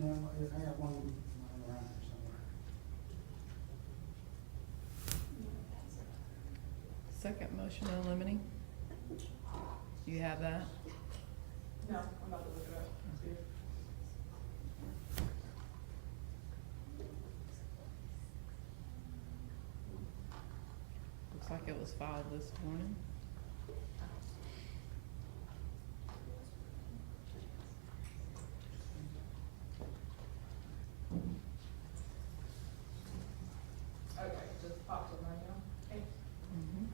No, I got one lying around here somewhere. Second motion on limiting. You have that? No, I'm about to look it up. See if- Looks like it was filed this morning. Okay, just popped in my email. Okay. Mhm.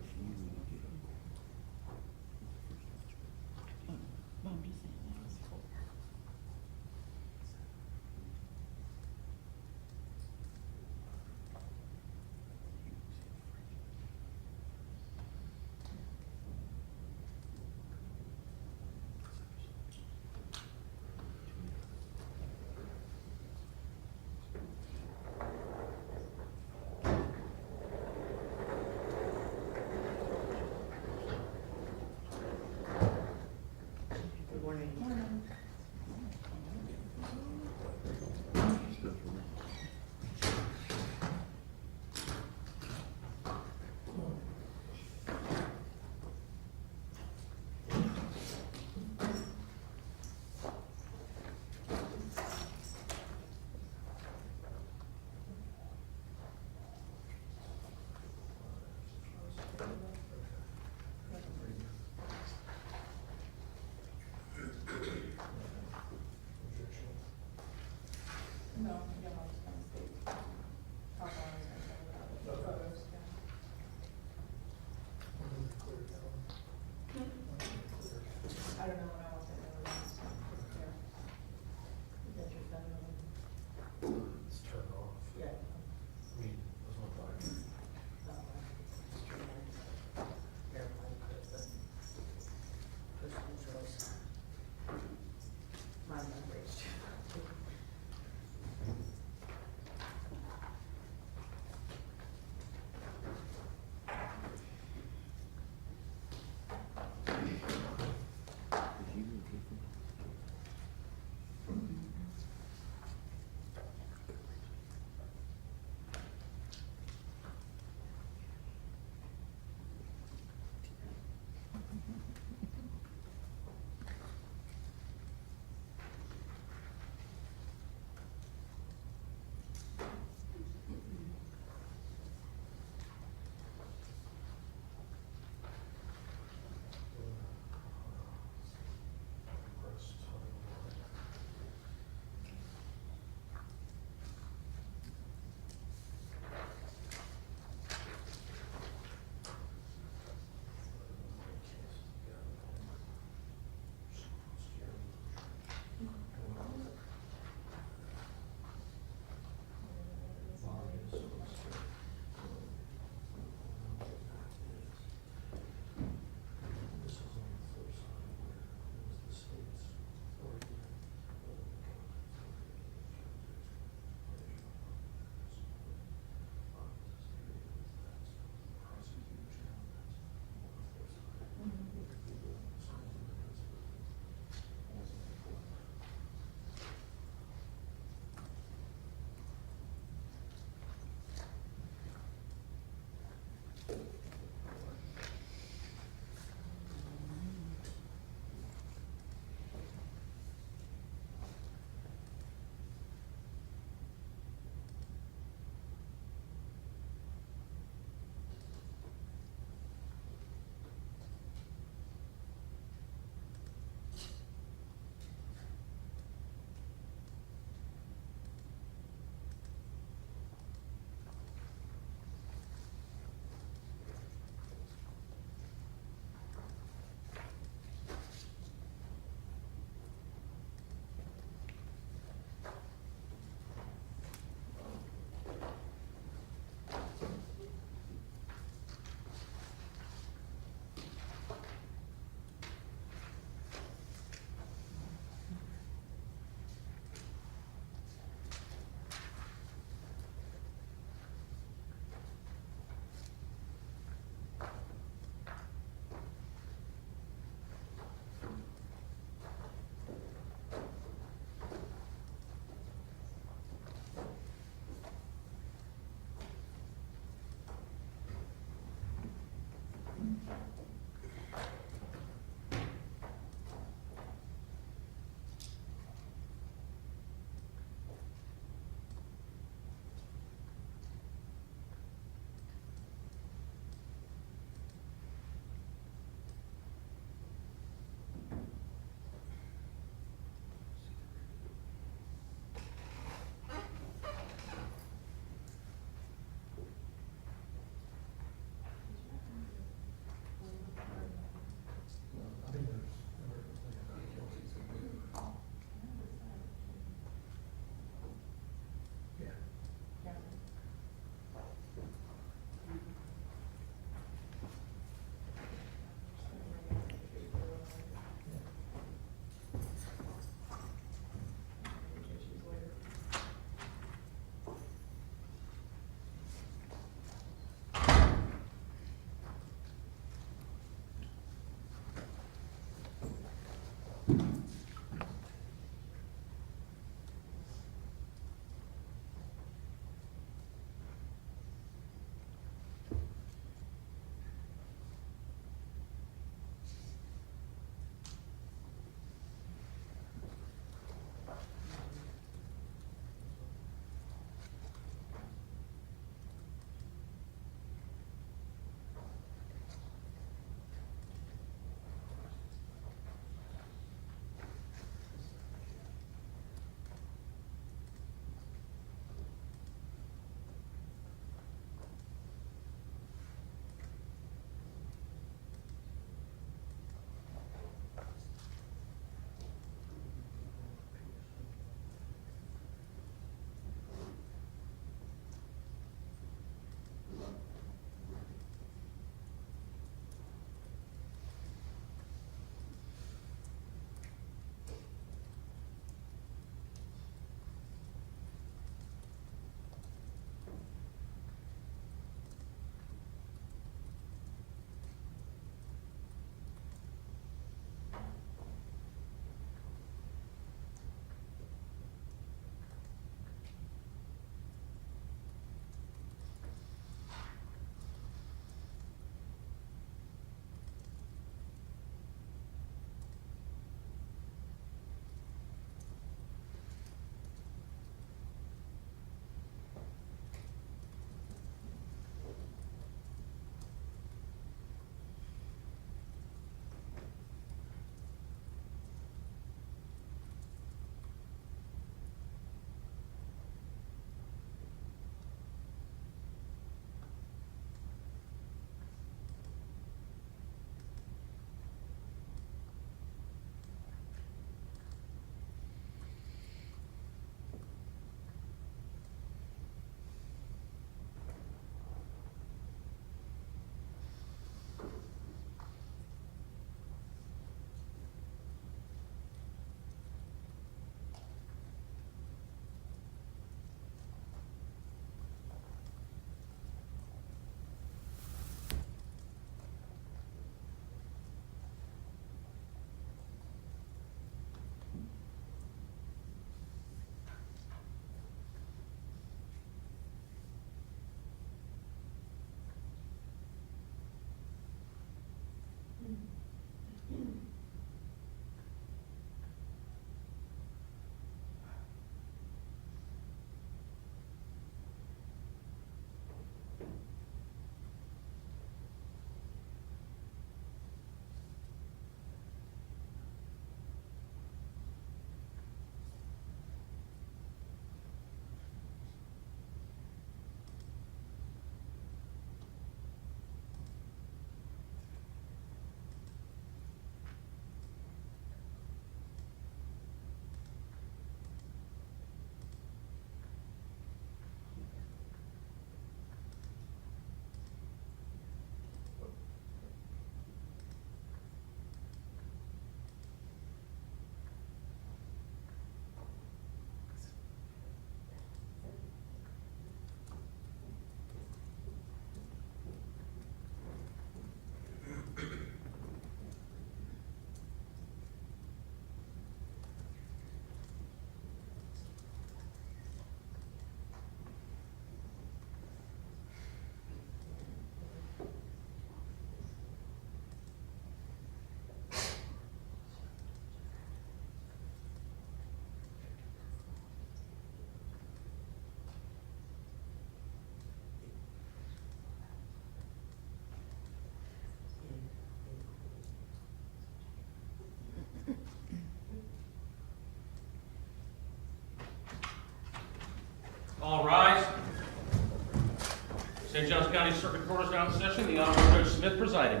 County Circuit Court is now in session. The Honorable Judge Smith presiding.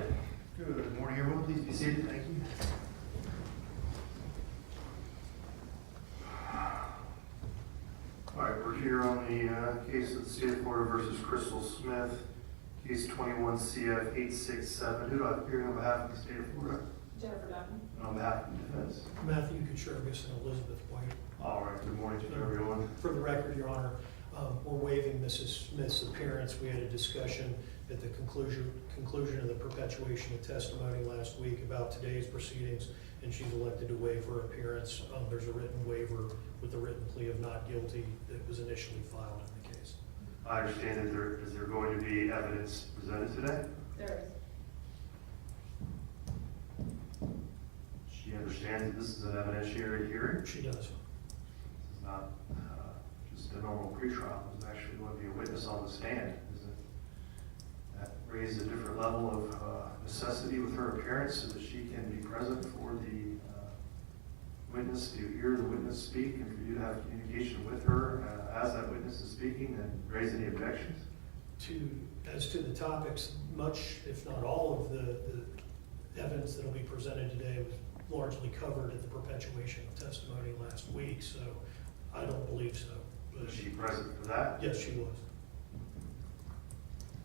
Good morning, everyone. Please be seated. Thank you. All right, we're here on the case of the State of Florida versus Crystal Smith, case 21 CF 867. Who do I have here on behalf of the State of Florida? Jennifer Dutton. And on behalf of the defense. Matthew Kuchergis and Elizabeth White. All right, good morning to everyone. For the record, Your Honor, we're waiving Mrs. Smith's appearance. We had a discussion at the conclusion of the perpetuation of testimony last week about today's proceedings, and she's elected to waive her appearance. There's a written waiver with the written plea of not guilty that was initially filed in the case. I understand that is there going to be evidence presented today? There is. She understands that this is an evidentiary hearing. She does. This is not just a normal pretrial. There's actually going to be a witness on the stand. That raises a different level of necessity with her appearance so that she can be present for the witness, to hear the witness speak, and for you to have communication with her as that witness is speaking, and raise any objections. As to the topics, much, if not all, of the evidence that will be presented today was largely covered at the perpetuation of testimony last week, so I don't believe so. But Was she present for that? yes, she was.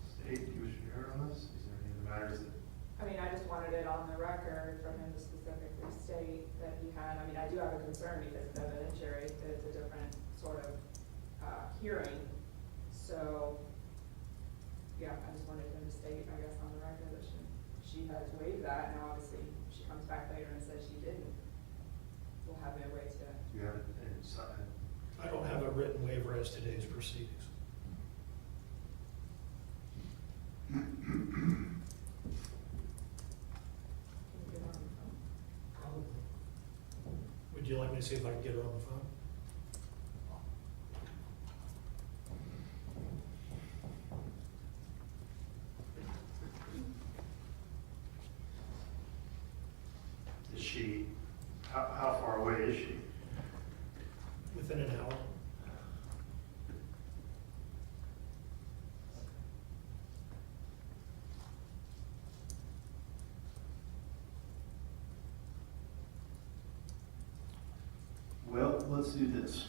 State, do you wish to hear on this? Is there any other matters that I mean, I just wanted it on the record from him to specifically state that he had, I mean, I do have a concern because it's evidentiary, that it's a different sort of, hearing. So, yeah, I just wanted him to state, I guess, on the record that she has waived that. Now, obviously, if she comes back later and says she didn't, we'll have no way to. do you have it inside? I don't have a written waiver as today's proceedings. Can you get on the phone? Probably. Would you like me to see if I can get her on the phone? Is she, how far away is she? Within an hour? Well, let's do this.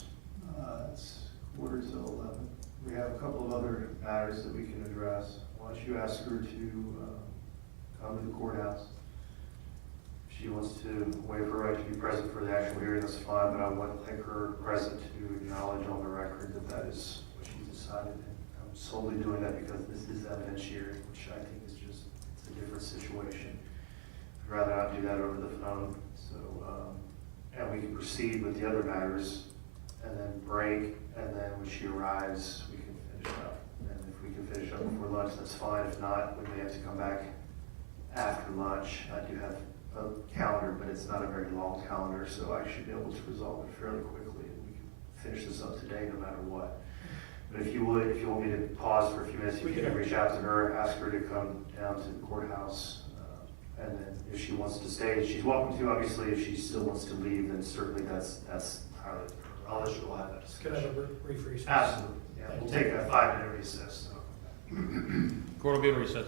It's 11:45. We have a couple of other matters that we can address. Why don't you ask her to come to the courthouse? If she wants to waive her right to be present for the actual hearing, that's fine, but I would like her present to acknowledge on the record that that is what she decided. And I'm solely doing that because this is evidentiary, which I think is just, it's a different situation. I'd rather not do that over the phone. So, and we can proceed with the other matters and then break, and then when she arrives, we can finish up. And if we can finish up before lunch, that's fine. If not, we may have to come back after lunch. I do have a calendar, but it's not a very long calendar, so I should be able to resolve it fairly quickly, and we can finish this up today no matter what. But if you would, if you want me to pause for a few minutes, if you can reach out to her, ask her to come down to the courthouse. And then if she wants to stay, she's welcome to. Obviously, if she still wants to leave, then certainly that's entirely, I'll let you all have that Could I discussion. have a brief recess? Absolutely. Yeah, we'll take a 5-minute recess. So. Court will be in recess.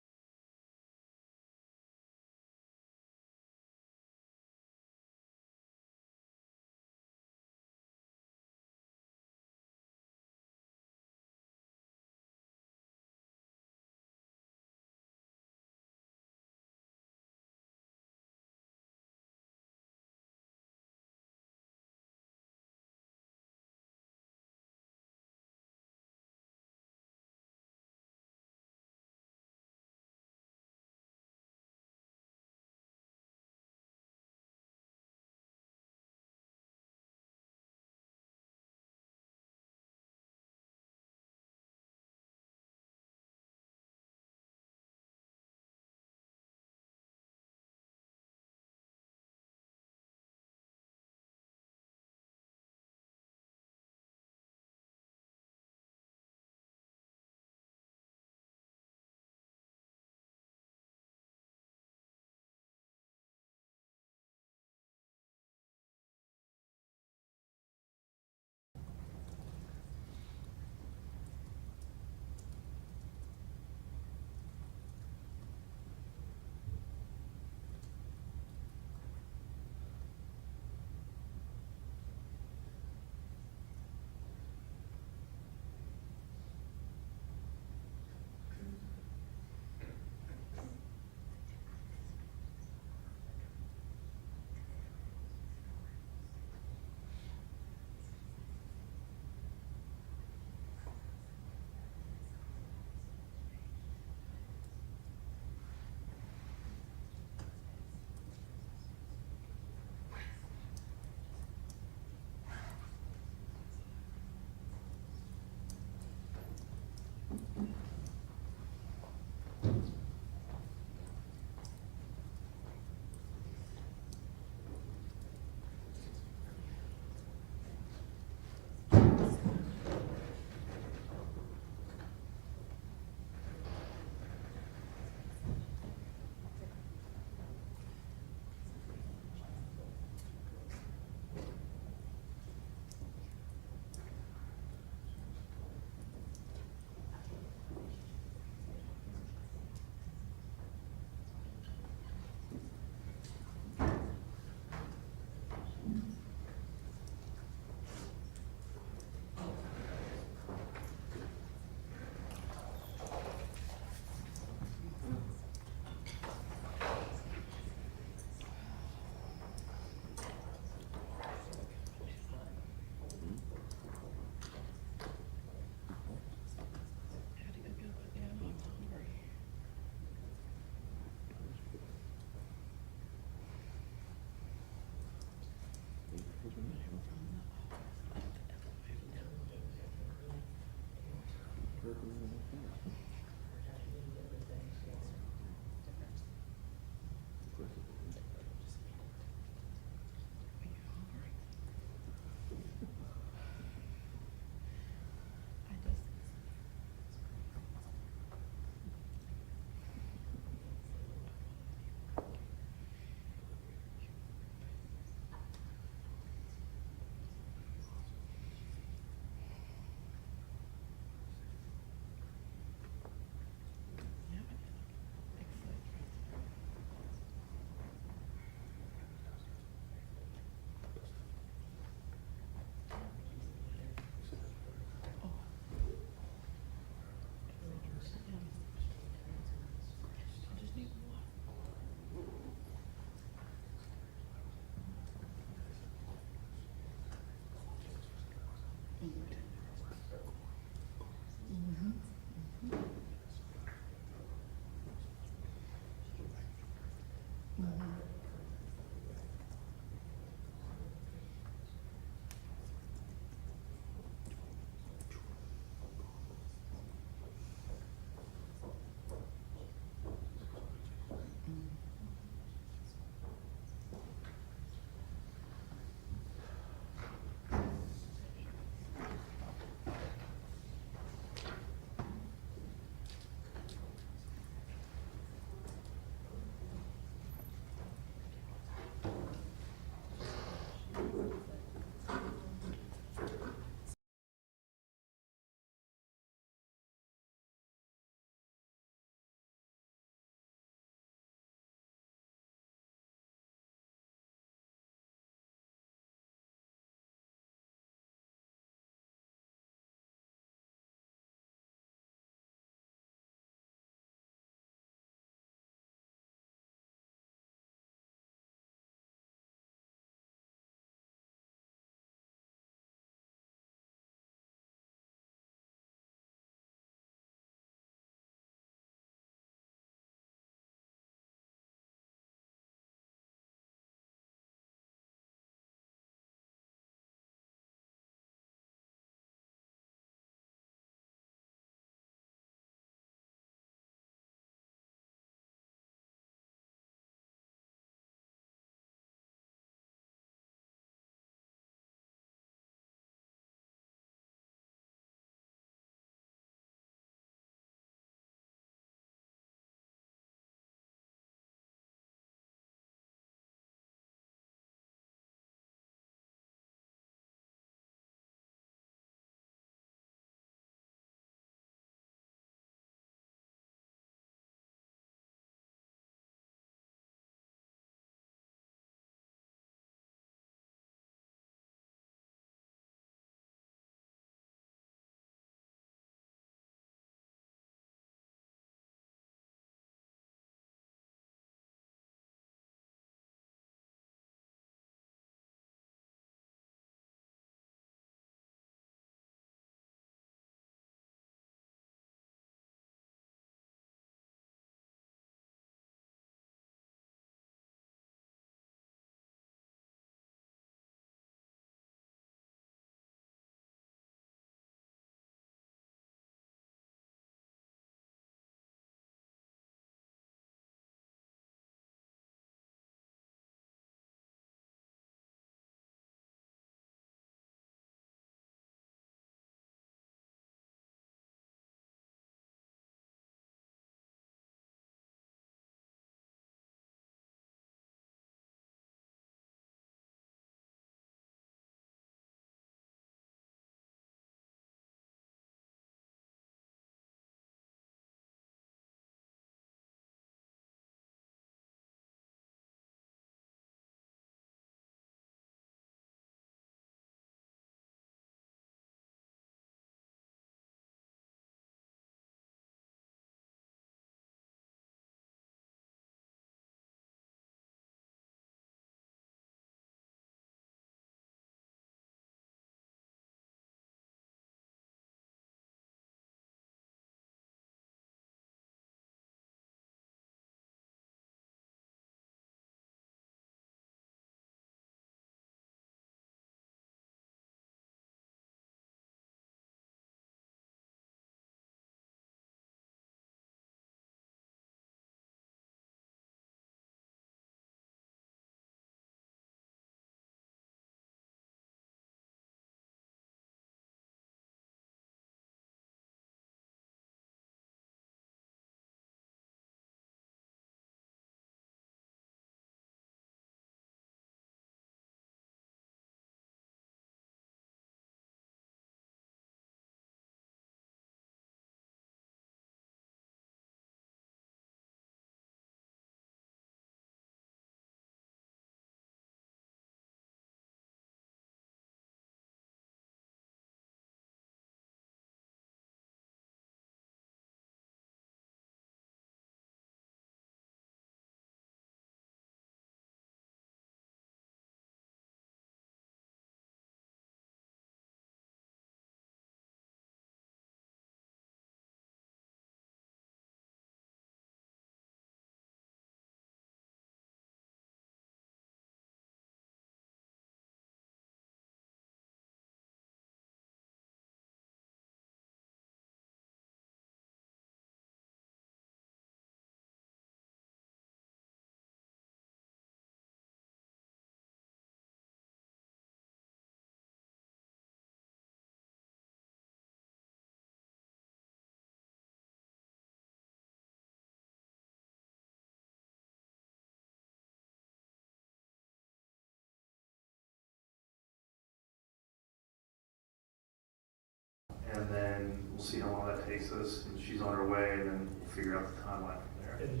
we'll see how long that takes us, and she's on her way, and then we'll figure out the timeline from there. And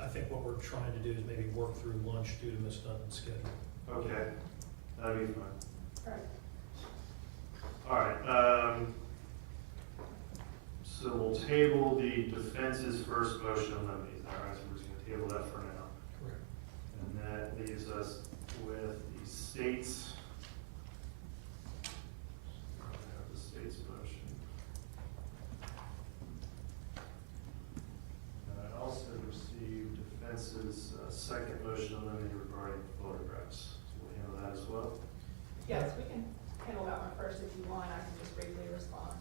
I think what we're trying to do is maybe work through lunch due to Ms. Dunton's schedule. Okay, that'd be fine. Alright. All right, so we'll table the defense's first motion on limine, is that right? So we're just gonna table that for now. Correct. And that leaves us with the state's, I have the state's motion. And I also received defense's second motion on limine regarding photographs. So we'll handle that as well. Yes, we can handle that one first if you want, I can just briefly respond.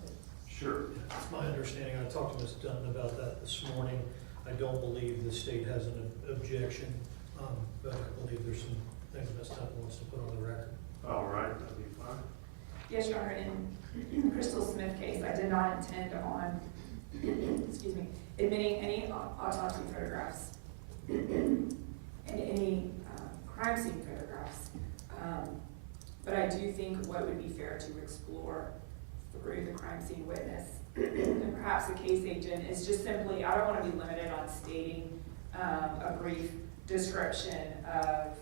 Sure. It's my understanding, I talked to Ms. Dunton about that this morning. I don't believe the state has an objection, but I believe there's some things Ms. Dunton wants to put on the record. All right, that'll be fine. Yes, Your Honor, in Crystal Smith case, I did not intend on, excuse me, admitting any autopsy photographs and any crime scene photographs. But I do think what would be fair to explore through the crime scene witness and perhaps the case agent is just simply, I don't want to be limited on stating a brief description of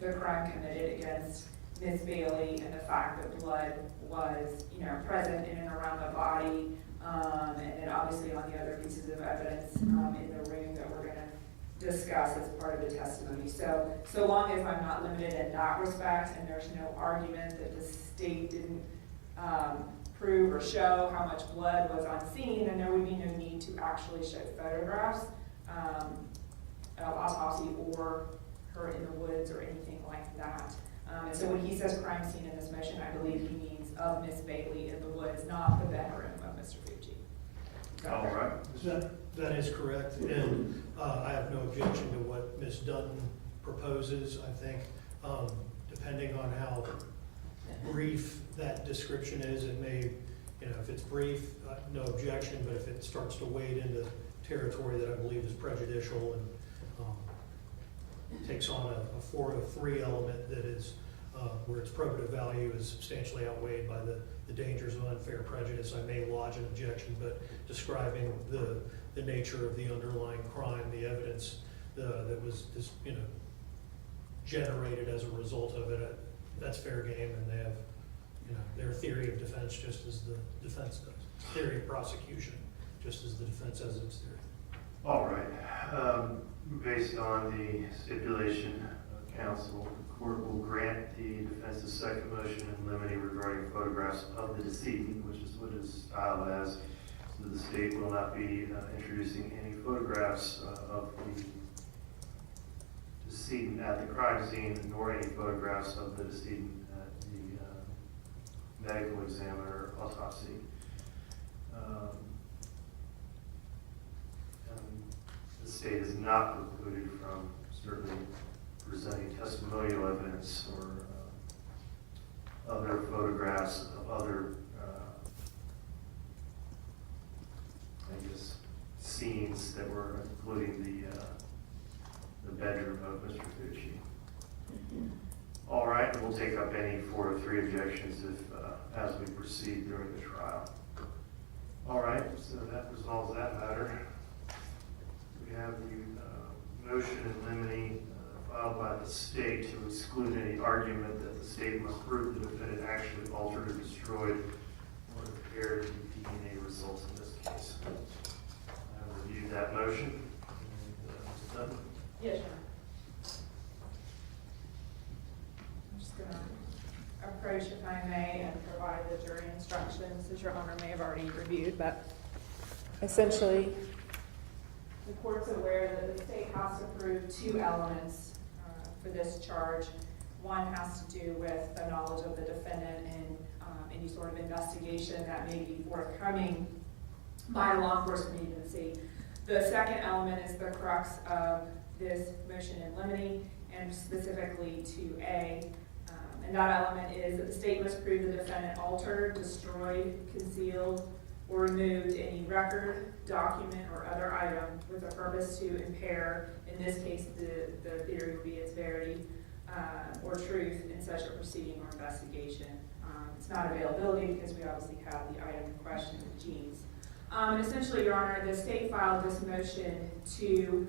the crime committed against Ms. Bailey and the fact that blood was, present in and around the body, and then obviously on the other pieces of evidence in the room that we're going to discuss as part of the testimony. So long as I'm not limited in that respect and there's no argument that the state didn't prove or show how much blood was on scene, then there would be no need to actually show photographs of autopsy or her in the woods or anything like that. And so when he says crime scene in this motion, I believe he means of Miss Bailey in the woods, not the bedroom of Mr. Fucci. All right. That is correct, and I have no objection to what Ms. Dunton proposes. I think, depending on how brief that description is, it may, if it's brief, no objection, but if it starts to wade into territory that I believe is prejudicial and takes on a 4 to 3 element that is, where its probative value is substantially outweighed by the dangers of unfair prejudice, I may lodge an objection, but describing the nature of the underlying crime, the evidence that was generated as a result of it, that's fair game, and they have their theory of defense just as the defense does. Theory of prosecution, just as the defense has its theory. All right. Based on the stipulation of counsel, the court will grant the defense's second motion in limine regarding photographs of the decedent, which is what is styled as, so the state will not be introducing any photographs of the decedent at the crime scene, nor any photographs of the decedent at the medical examiner autopsy. The state is not precluded from certainly presenting testimonial evidence or other photographs of other, scenes that were including the bedroom of Mr. Fucci. All right, we'll take up any 4 or 3 objections as we proceed during the trial. All right, so that resolves that matter. We have the motion in limine filed by the state to exclude any argument that the state must prove the defendant actually altered or destroyed or impaired the DNA results in this case. I have reviewed that motion. Ms. Dunn? Yes, Your Honor. I'm just going to approach, if I may, and provide the jury instructions, as Your Honor may have already reviewed, but essentially, the court's aware that the state has to prove 2 elements for this charge. One has to do with the knowledge of the defendant and any sort of investigation that may be forthcoming by a law enforcement agency. The second element is the crux of this motion in limine, and specifically 2A. And that element is that the state must prove the defendant altered, destroyed, concealed, or removed any record, document, or other item with a purpose to impair, in this case, the theory would be its verity or truth in such a proceeding or investigation. It's not availability because we obviously have the item in question, the genes. And essentially, Your Honor, the state filed this motion to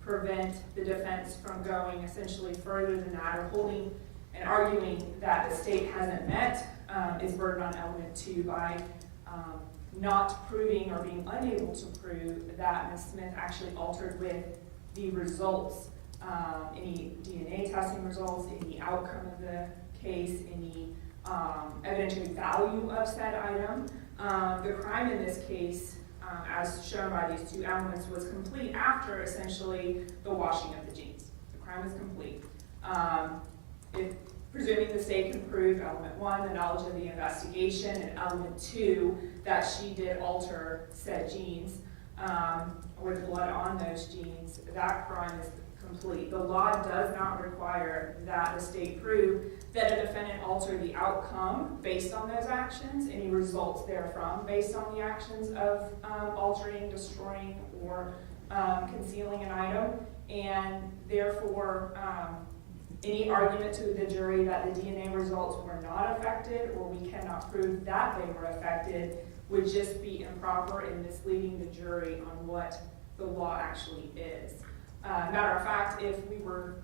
prevent the defense from going essentially further than that, or holding and arguing that the state hasn't met its burden on element 2 by not proving or being unable to prove that Ms. Smith actually altered with the results, any DNA testing results, any outcome of the case, any evidentiary value of said item. The crime in this case, as shown by these two elements, was complete after essentially the washing of the jeans. The crime is complete. If presuming the state can prove element 1, the knowledge of the investigation, and element 2, that she did alter said jeans with blood on those jeans, that crime is complete. The law does not require that the state prove that a defendant altered the outcome based on those actions, any results therefrom based on the actions of altering, destroying, or concealing an item, and therefore any argument to the jury that the DNA results were not affected, or we cannot prove that they were affected, would just be improper and misleading the jury on what the law actually is. Matter of fact, if we were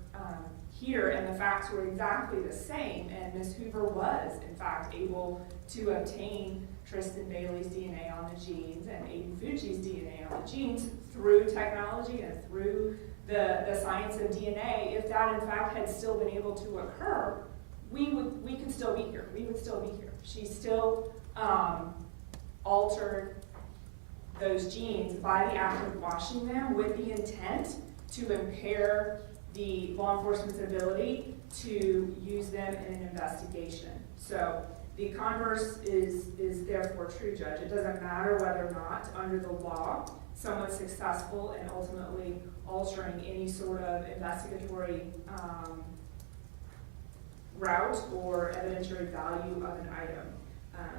here and the facts were exactly the same, and Ms. Hoover was, in fact, able to obtain Tristan Bailey's DNA on the jeans and Aiden Fucci's DNA on the jeans through technology and through the science of DNA, if that in fact had still been able to occur, we could still be here. We would still be here. She still altered those genes by the act of washing them with the intent to impair the law enforcement's ability to use them in an investigation. So the converse is therefore true, Judge. It doesn't matter whether or not, under the law, someone's successful in ultimately altering any sort of investigatory route or evidentiary value of an item.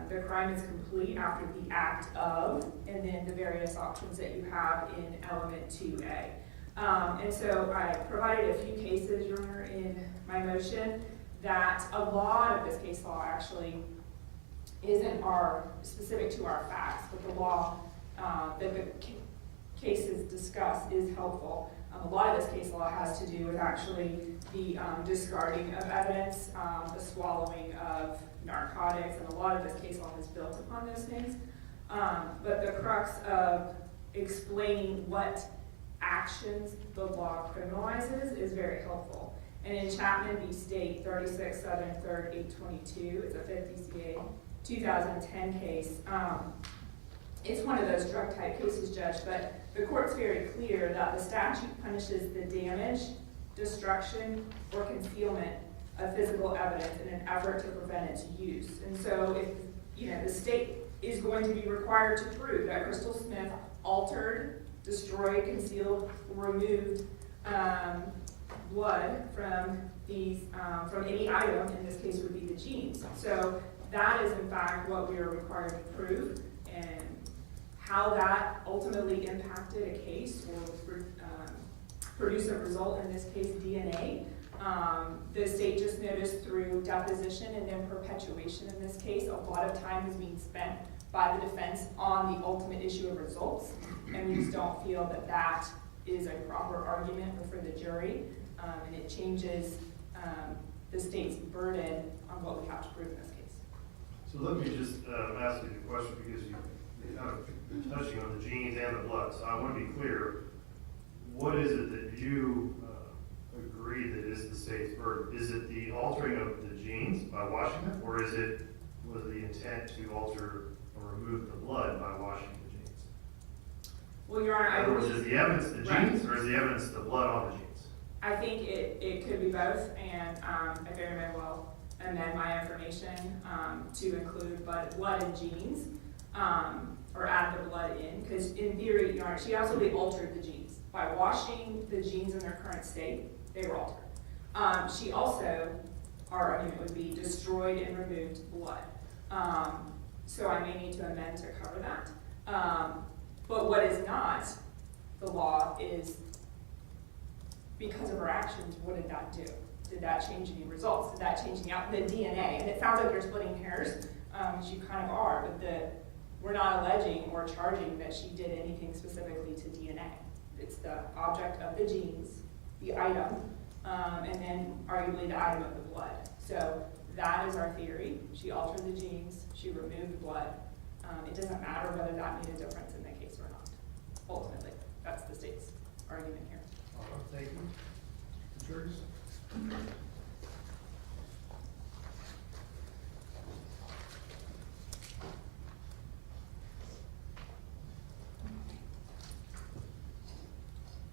The crime is complete after the act of, and then the various options that you have in element 2A. And so I provided a few cases, Your Honor, in my motion that a lot of this case law actually isn't specific to our facts, but the law that the cases discussed is helpful. A lot of this case law has to do with actually the discarding of evidence, the swallowing of narcotics, and a lot of this case law is built upon those things. But the crux of explaining what actions the law criminalizes is very helpful. And in Chapman v. State, 36 Southern 3rd 822, it's a 5th DCA 2010 case. It's one of those drug type cases, Judge, but the court's very clear that the statute punishes the damage, destruction, or concealment of physical evidence in an effort to prevent its use. And so if the state is going to be required to prove that Crystal Smith altered, destroyed, concealed, or removed blood from any item, in this case would be the jeans. So that is in fact what we are required to prove, and how that ultimately impacted a case or produce a result, in this case DNA. The state just noticed through deposition and then perpetuation in this case, a lot of time is being spent by the defense on the ultimate issue of results, and we just don't feel that that is a proper argument for the jury, and it changes the state's burden on what we have to prove in this case. So let me just ask you the question, because you're kind of touching on the genes and the blood. So I want to be clear, what is it that you agree that is the state's burden? Is it the altering of the genes by washing them, or was the intent to alter or remove the blood by washing the genes? Well, Your Honor, I In other words, believe, is the evidence the genes, or is the evidence the blood on the genes? I think it could be both, and I very well amend my information to include blood and genes, or add the blood in, because in theory, Your Honor, she absolutely altered the genes. By washing the genes in their current state, they were altered. She also, our argument would be, destroyed and removed blood. So I may need to amend to cover that. But what is not the law is, because of her actions, what did that do? Did that change any results? Did that change the DNA? And it sounds like you're splitting hairs, which you kind of are, but we're not alleging or charging that she did anything specifically to DNA. It's the object of the genes, the item, and then arguably the item of the blood. So that is our theory. She altered the genes, she removed the blood. It doesn't matter whether that made a difference in the case or not. Ultimately, that's the state's argument here. All right, thank you. Jurors?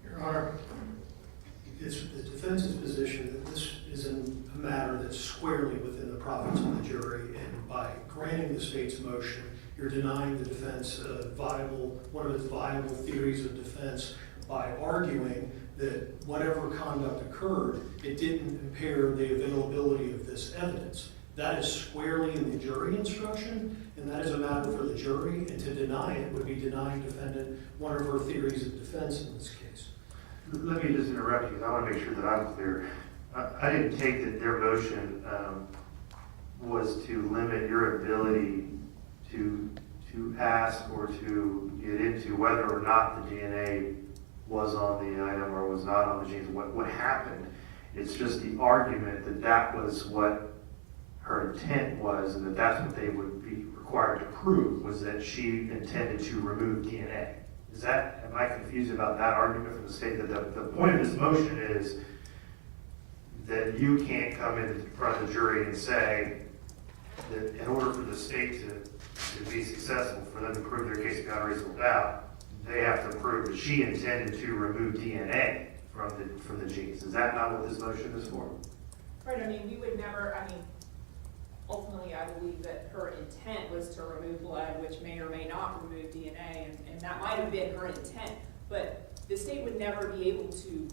Your Honor, it's the defense's position that this is a matter that's squarely within the province of the jury, and by granting the state's motion, you're denying the defense one of its viable theories of defense by arguing that whatever conduct occurred, it didn't impair the availability of this evidence. That is squarely in the jury instruction, and that is a matter for the jury, and to deny it would be denying defendant one of her theories of defense in this case. Let me just interrupt you, 'cause I want to make sure that I'm clear. I didn't take that their motion was to limit your ability to ask or to get into whether or not the DNA was on the item or was not on the genes. What happened, it's just the argument that that was what her intent was, and that that's what they would be required to prove, was that she intended to remove DNA. Am I confused about that argument from the state? That the point of this motion is that you can't come in front of the jury and say that in order for the state to be successful, for them to prove their case beyond reasonable doubt, they have to prove that she intended to remove DNA from the genes. Is that not what this motion is for? Right, I mean, we would never, ultimately, I believe that her intent was to remove blood, which may or may not remove DNA, and that might have been her intent, but the state would never be able to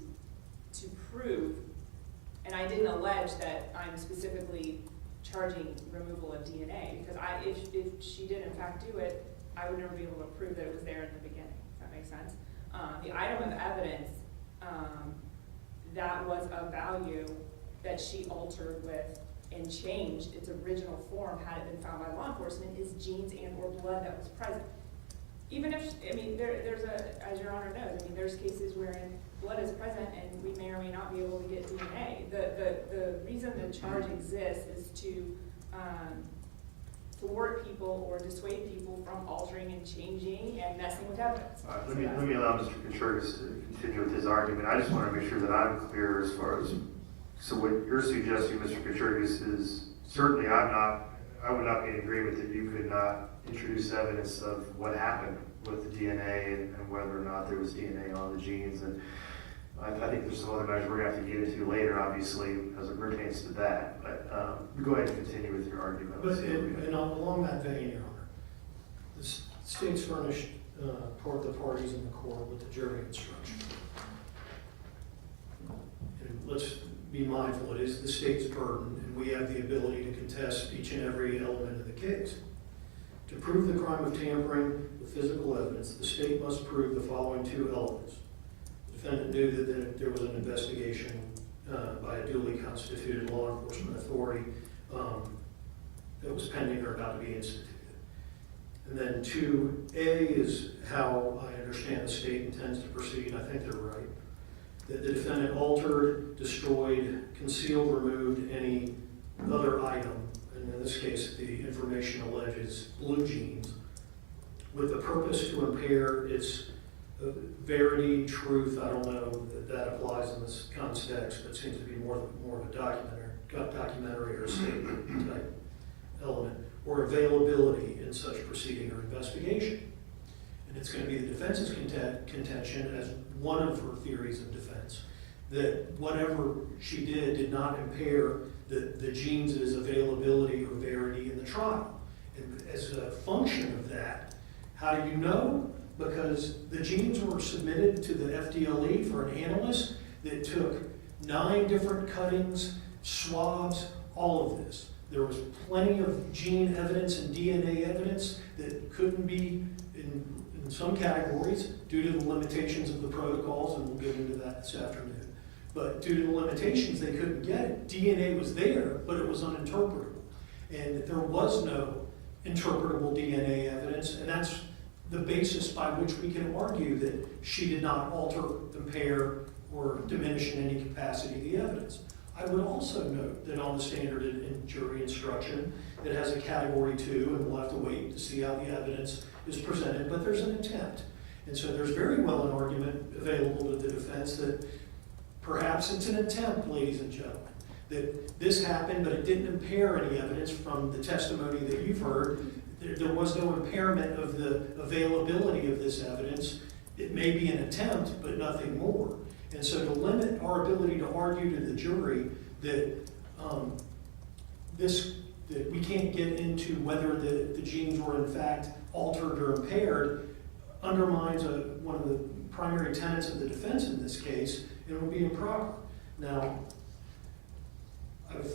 prove, and I didn't allege that I'm specifically charging removal of DNA, because if she did in fact do it, I would never be able to prove that it was there in the beginning. Does that make sense? The item of evidence that was of value that she altered with and changed its original form had it been found by law enforcement is genes and or blood that was present. Even if, there's as your Honor knows, there's cases wherein blood is present and we may or may not be able to get DNA. The reason the charge exists is to thwart people or dissuade people from altering and changing and messing with evidence. All right, let me allow Mr. Contreras to continue with his argument. I just want to make sure that I'm clear as far as, so what you're suggesting, Mr. Contreras, is certainly I would not be in agreement that you could not introduce evidence of what happened with the DNA and whether or not there was DNA on the genes. And I think there's some other measures we're going to have to get into later, obviously, as it pertains to that. But go ahead and continue with your argument. But along that vein, Your Honor, the state's furnished the parties in the court with the jury instruction. And let's be mindful, it is the state's burden, and we have the ability to contest each and every element of the case. To prove the crime of tampering with physical evidence, the state must prove the following two elements. The defendant knew that there was an investigation by a duly constituted law enforcement authority that was pending or about to be instituted. And then 2A is how I understand the state intends to proceed. I think they're right. That the defendant altered, destroyed, concealed, removed any other item, and in this case the information alleges blue genes, with the purpose to impair its verity, truth. I don't know that applies in this context, but seems to be more of a documentary or a statement type element, or availability in such proceeding or investigation. And it's going to be the defense's contention as one of her theories of defense, that whatever she did not impair the genes' availability or verity in the trial. And as a function of that, how do you know? Because the genes were submitted to the FDLE for an analyst that took 9 different cuttings, swabs, all of this. There was plenty of gene evidence and DNA evidence that couldn't be, in some categories, due to the limitations of the protocols, and we'll get into that this afternoon. But due to the limitations, they couldn't get it. DNA was there, but it was uninterpretable. And there was no interpretable DNA evidence, and that's the basis by which we can argue that she did not alter, impair, or diminish in any capacity the evidence. I would also note that on the standard in jury instruction, it has a category 2, and we'll have to wait to see how the evidence is presented, but there's an attempt. And so there's very well an argument available to the defense that perhaps it's an attempt, ladies and gentlemen, that this happened, but it didn't impair any evidence from the testimony that you've heard. There was no impairment of the availability of this evidence. It may be an attempt, but nothing more. And so to limit our ability to argue to the jury that that we can't get into whether the genes were in fact altered or impaired undermines one of the primary tenets of the defense in this case, and it would be improper. Now, I've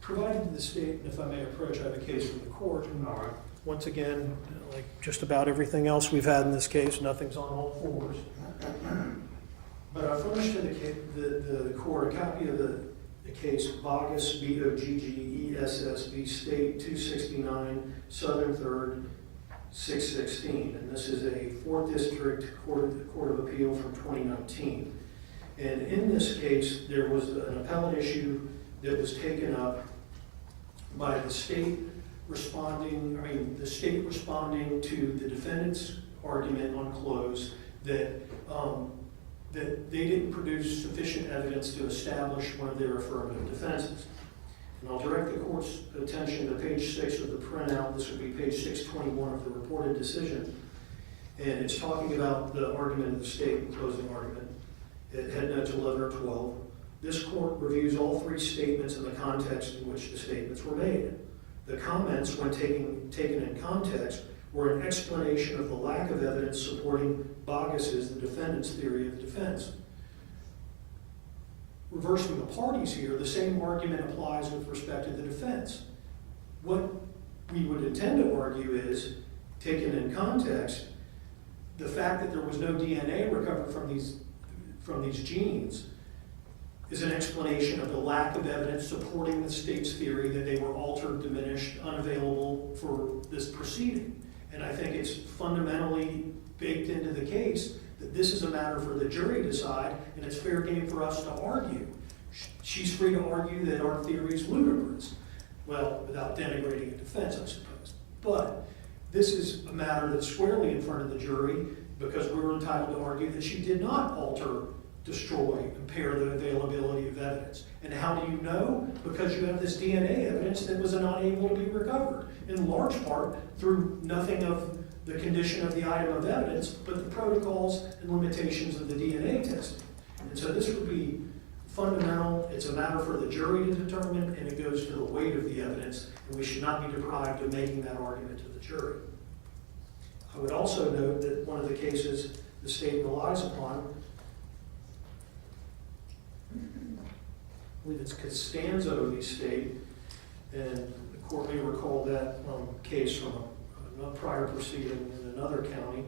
provided to the state, and if I may approach, I have a case from the court. All right. Once again, like just about everything else we've had in this case, nothing's on all fours. But I furnished to the court a copy of the case Boggess, B-O-G-G-E-S-S v. State 269, Southern 3rd, 616. And this is a 4th District Court of Appeal from 2019. And in this case, there was an appellate issue that was taken up by the state responding to the defendant's argument on close that they didn't produce sufficient evidence to establish one of their affirmative defenses. And I'll direct the court's attention to page 6 of the printout. This would be page 621 of the reported decision. And it's talking about the argument of the state, the closing argument, at headnotes 11 or 12. This court reviews all 3 statements in the context in which the statements were made. The comments, when taken in context, were an explanation of the lack of evidence supporting Boggess's, the defendant's, theory of defense. Reversing the parties here, the same argument applies with respect to the defense. What we would intend to argue is, taken in context, the fact that there was no DNA recovered from these genes is an explanation of the lack of evidence supporting the state's theory that they were altered, diminished, unavailable for this proceeding. And I think it's fundamentally baked into the case that this is a matter for the jury to decide, and it's fair game for us to argue. She's free to argue that our theory is ludicrous. Well, without denigrating a defense, I suppose. But this is a matter that's squarely in front of the jury because we're entitled to argue that she did not alter, destroy, impair the availability of evidence. And how do you know? Because you have this DNA evidence that was not able to be recovered, in large part through nothing of the condition of the item of evidence, but the protocols and limitations of the DNA testing. And so this would be fundamental. It's a matter for the jury to determine, and it goes to the weight of the evidence, and we should not be deprived of making that argument to the jury. I would also note that one of the cases the state relies upon, I believe it's Costanzo v. State, and the court may recall that case from a prior proceeding in another county.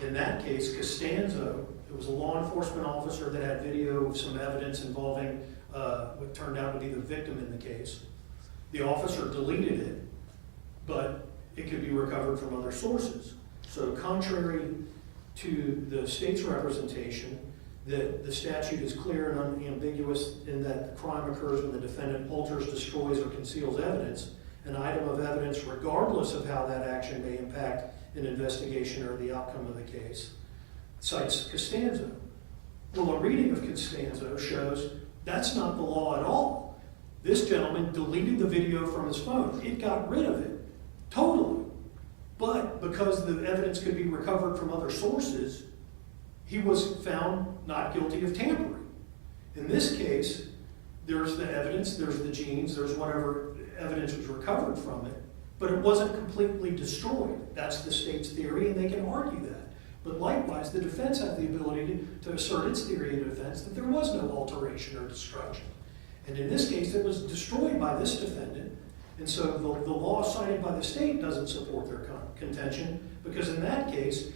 In that case, Costanzo, it was a law enforcement officer that had video of some evidence involving what turned out to be the victim in the case. The officer deleted it, but it could be recovered from other sources. So contrary to the state's representation, that the statute is clear and unambiguous in that the crime occurs when the defendant alters, destroys, or conceals evidence, an item of evidence regardless of how that action may impact an investigation or the outcome of the case, cites Costanzo. Well, a reading of Costanzo shows that's not the law at all. This gentleman deleted the video from his phone. It got rid of it, totally. But because the evidence could be recovered from other sources, he was found not guilty of tampering. In this case, there's the evidence, there's the genes, there's whatever evidence was recovered from it, but it wasn't completely destroyed. That's the state's theory, and they can argue that. But likewise, the defense had the ability to assert its theory of defense that there was no alteration or destruction. And in this case, it was destroyed by this defendant, and so the law cited by the state doesn't support their contention, because in that case,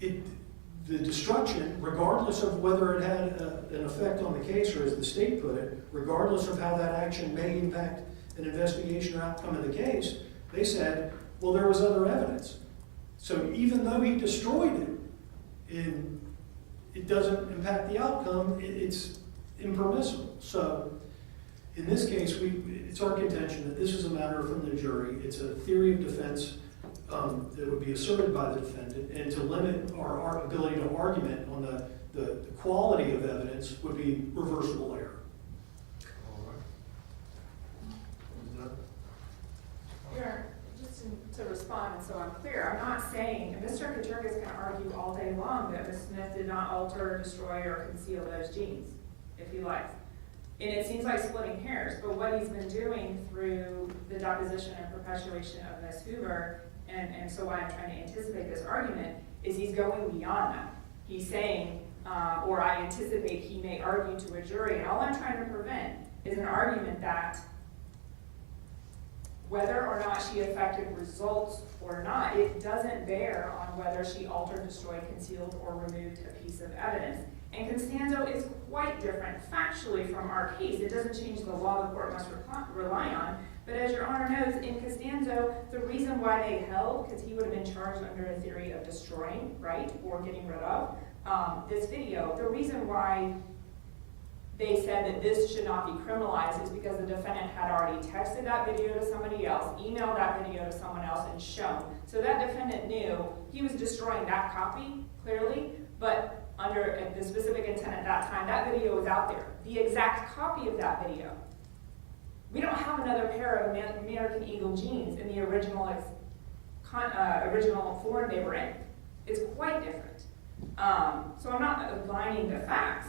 the destruction, regardless of whether it had an effect on the case, or as the state put it, regardless of how that action may impact an investigation or outcome of the case, they said, well, there was other evidence. So even though he destroyed it, it doesn't impact the outcome, it's impermissible. So in this case, it's our contention that this is a matter from the jury. It's a theory of defense that would be asserted by the defendant, and to limit our ability to argument on the quality of evidence would be reversible error. All right. Is that- Here, just to respond, and so I'm clear, I'm not saying, and Mr. Katurga is gonna argue all day long that Ms. Smith did not alter, destroy, or conceal those genes, if he likes. And it seems like splitting hairs, but what he's been doing through the deposition and perpetuation of Ms. Hoover, and so why I'm trying to anticipate this argument, is he's going beyond that. He's saying, or I anticipate he may argue to a jury, and all I'm trying to prevent is an argument that whether or not she affected results or not, it doesn't bear on whether she altered, destroyed, concealed, or removed a piece of evidence. And Costanzo is quite different factually from our case. It doesn't change the law the court must rely on. But as your Honor knows, in Costanzo, the reason why they held, because he would have been charged under a theory of destroying, right, or getting rid of this video, the reason why they said that this should not be criminalized is because the defendant had already texted that video to somebody else, emailed that video to someone else, and shown. So that defendant knew he was destroying that copy, clearly, but under the specific intent at that time, that video was out there. The exact copy of that video. We don't have another pair of American Eagle jeans in the original form they were in. It's quite different. So I'm not aligning the facts.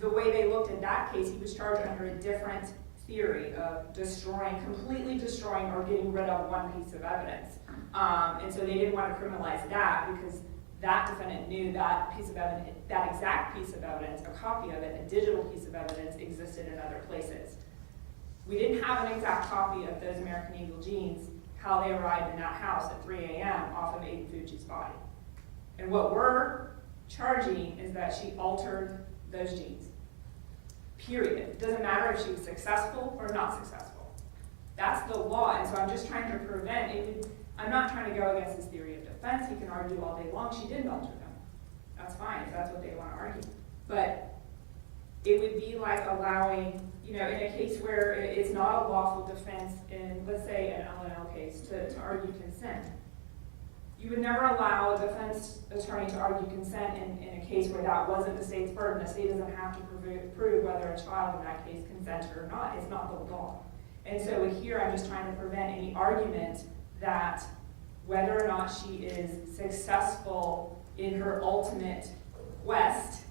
The way they looked at that case, he was charged under a different theory of destroying, completely destroying or getting rid of one piece of evidence. And so they didn't want to criminalize that because that defendant knew that piece of evidence, that exact piece of evidence, a copy of it, a digital piece of evidence existed in other places. We didn't have an exact copy of those American Eagle jeans, how they arrived in that house at 3 a.m. off of Aiden Fucci's body. And what we're charging is that she altered those jeans. Period. It doesn't matter if she was successful or not successful. That's the law, and so I'm just trying to prevent it. I'm not trying to go against his theory of defense. He can argue all day long. She didn't alter them. That's fine if that's what they want to argue. But it would be like allowing, in a case where it's not a lawful defense in, let's say, an L&L case, to argue consent. You would never allow a defense attorney to argue consent in a case where that wasn't the state's burden. The state doesn't have to prove whether a child in that case consented or not. It's not the law. And so here I'm just trying to prevent any argument that whether or not she is successful in her ultimate quest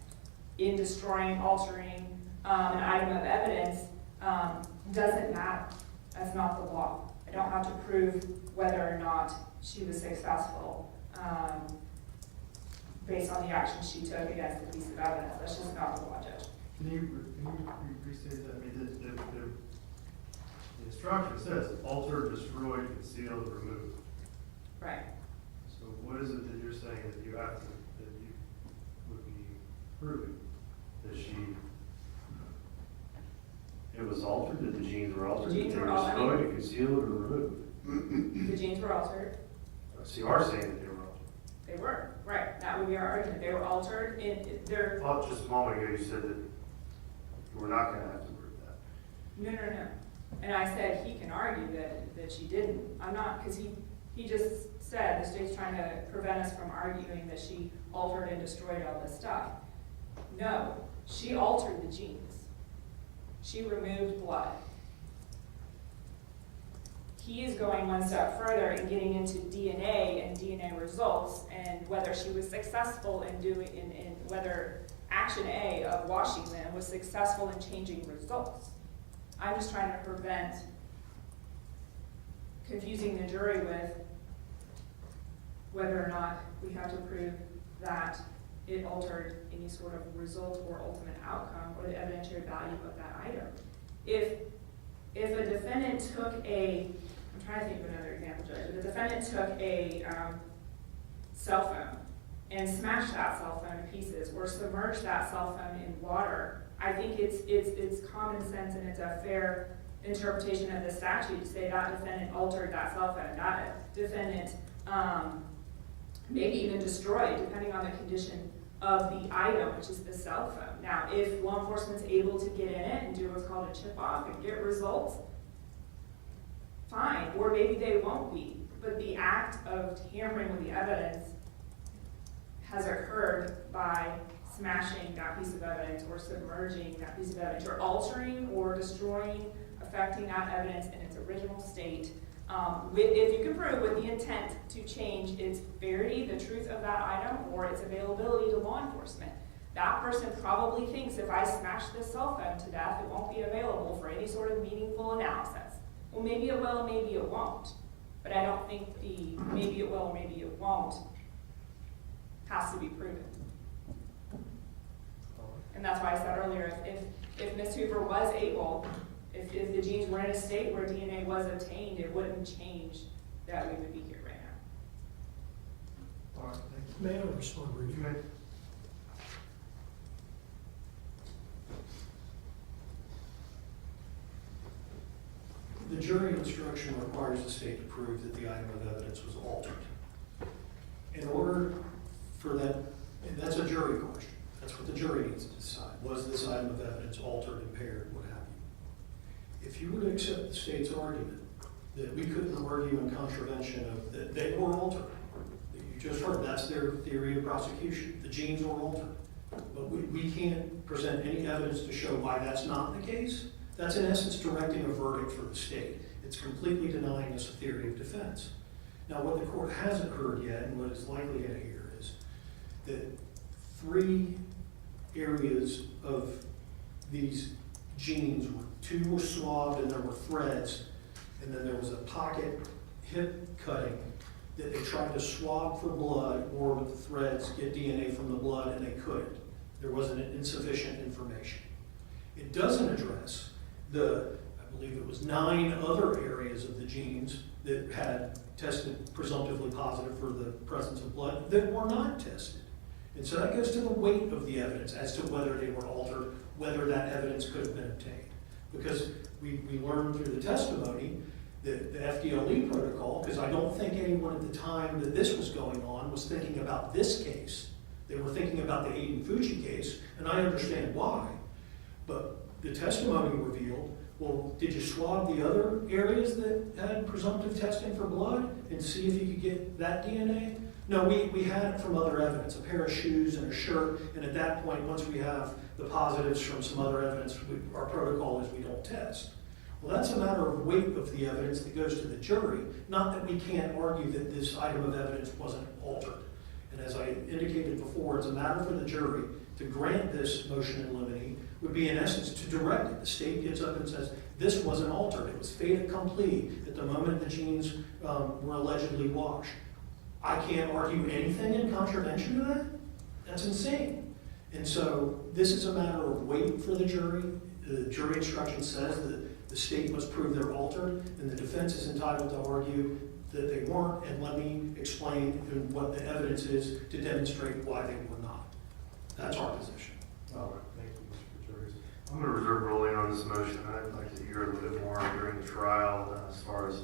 in destroying, altering an item of evidence doesn't matter. That's not the law. I don't have to prove whether or not she was successful based on the action she took against the piece of evidence. That's just not the law, Judge. Can you restate that? I mean, the instruction says alter, destroy, conceal, remove. Right. So what is it that you're saying that you have to, that you would be proving? That it was altered, that the genes were altered, The genes that they were were altered. destroyed, concealed, or removed? The genes were altered. So you are saying that they were altered? They were. Right. That would be our argument. They were altered. They're Well, just a moment ago you said that you were not gonna have to prove that. No. And I said he can argue that she didn't. I'm not, because he just said the state's trying to prevent us from arguing that she altered and destroyed all this stuff. No, she altered the genes. She removed blood. He is going one step further and getting into DNA and DNA results and whether she was successful in whether action A of washing them was successful in changing results. I'm just trying to prevent confusing the jury with whether or not we have to prove that it altered any sort of result or ultimate outcome or the evidentiary value of that item. If a defendant took I'm trying to think of another example, Judge. If the defendant took a cell phone and smashed that cell phone to pieces or submerged that cell phone in water, I think it's common sense and it's a fair interpretation of the statute to say that defendant altered that cell phone, that defendant, maybe even destroyed, depending on the condition of the item, which is the cell phone. Now, if law enforcement's able to get in it and do what's called a chip off and get results, fine, or maybe they won't be. But the act of tampering with the evidence has occurred by smashing that piece of evidence or submerging that piece of evidence or altering or destroying, affecting that evidence in its original state. If you can prove with the intent to change its verity, the truth of that item, or its availability to law enforcement. That person probably thinks if I smash this cell phone to death, it won't be available for any sort of meaningful analysis. Well, maybe it will, maybe it won't. But I don't think the maybe it will, maybe it won't has to be proven. And that's why I said earlier, if Ms. Hoover was able, if the genes were in a state where DNA was obtained, it wouldn't change that we would be here right now. All right, thank you. May I respond briefly? You may. The jury instruction requires the state to prove that the item of evidence was altered. In order for that, and that's a jury question, that's what the jury needs to decide. Was this item of evidence altered, impaired, what have you? If you were to accept the state's argument that we couldn't argue in contravention of that they were altered, you just heard that's their theory of prosecution, the genes were altered, but we can't present any evidence to show why that's not the case, that's in essence directing a verdict for the state. It's completely denying us a theory of defense. Now what the court hasn't heard yet, and what is likely to hear, is that 3 areas of these genes, 2 were swabbed and there were threads, and then there was a pocket hip cutting that they tried to swab for blood or with the threads get DNA from the blood, and they couldn't. There wasn't insufficient information. It doesn't address I believe it was 9 other areas of the genes that had tested presumptively positive for the presence of blood that were not tested. And so that goes to the weight of the evidence as to whether they were altered, whether that evidence could have been obtained. Because we learned through the testimony that the FDLE protocol, because I don't think anyone at the time that this was going on was thinking about this case. They were thinking about the Aiden Fucci case, and I understand why. But the testimony revealed, well, did you swab the other areas that had presumptive testing for blood and see if you could get that DNA? No, we had it from other evidence, a pair of shoes and a shirt, and at that point, once we have the positives from some other evidence, our protocol is we don't test. Well, that's a matter of weight of the evidence that goes to the jury, not that we can't argue that this item of evidence wasn't altered. And as I indicated before, it's a matter for the jury to grant this motion in limine would be in essence to direct it. The state gets up and says, this wasn't altered, it was fait accompli at the moment the genes were allegedly washed. I can't argue anything in contravention to that? That's insane. And so this is a matter of weight for the jury. The jury instruction says that the state must prove they're altered, and the defense is entitled to argue that they weren't, and let me explain what the evidence is to demonstrate why they were not. That's our position. All right, thank you, Mr. Gutierrez. I'm going to reserve ruling on this motion. I'd like to hear a little bit more during the trial as far as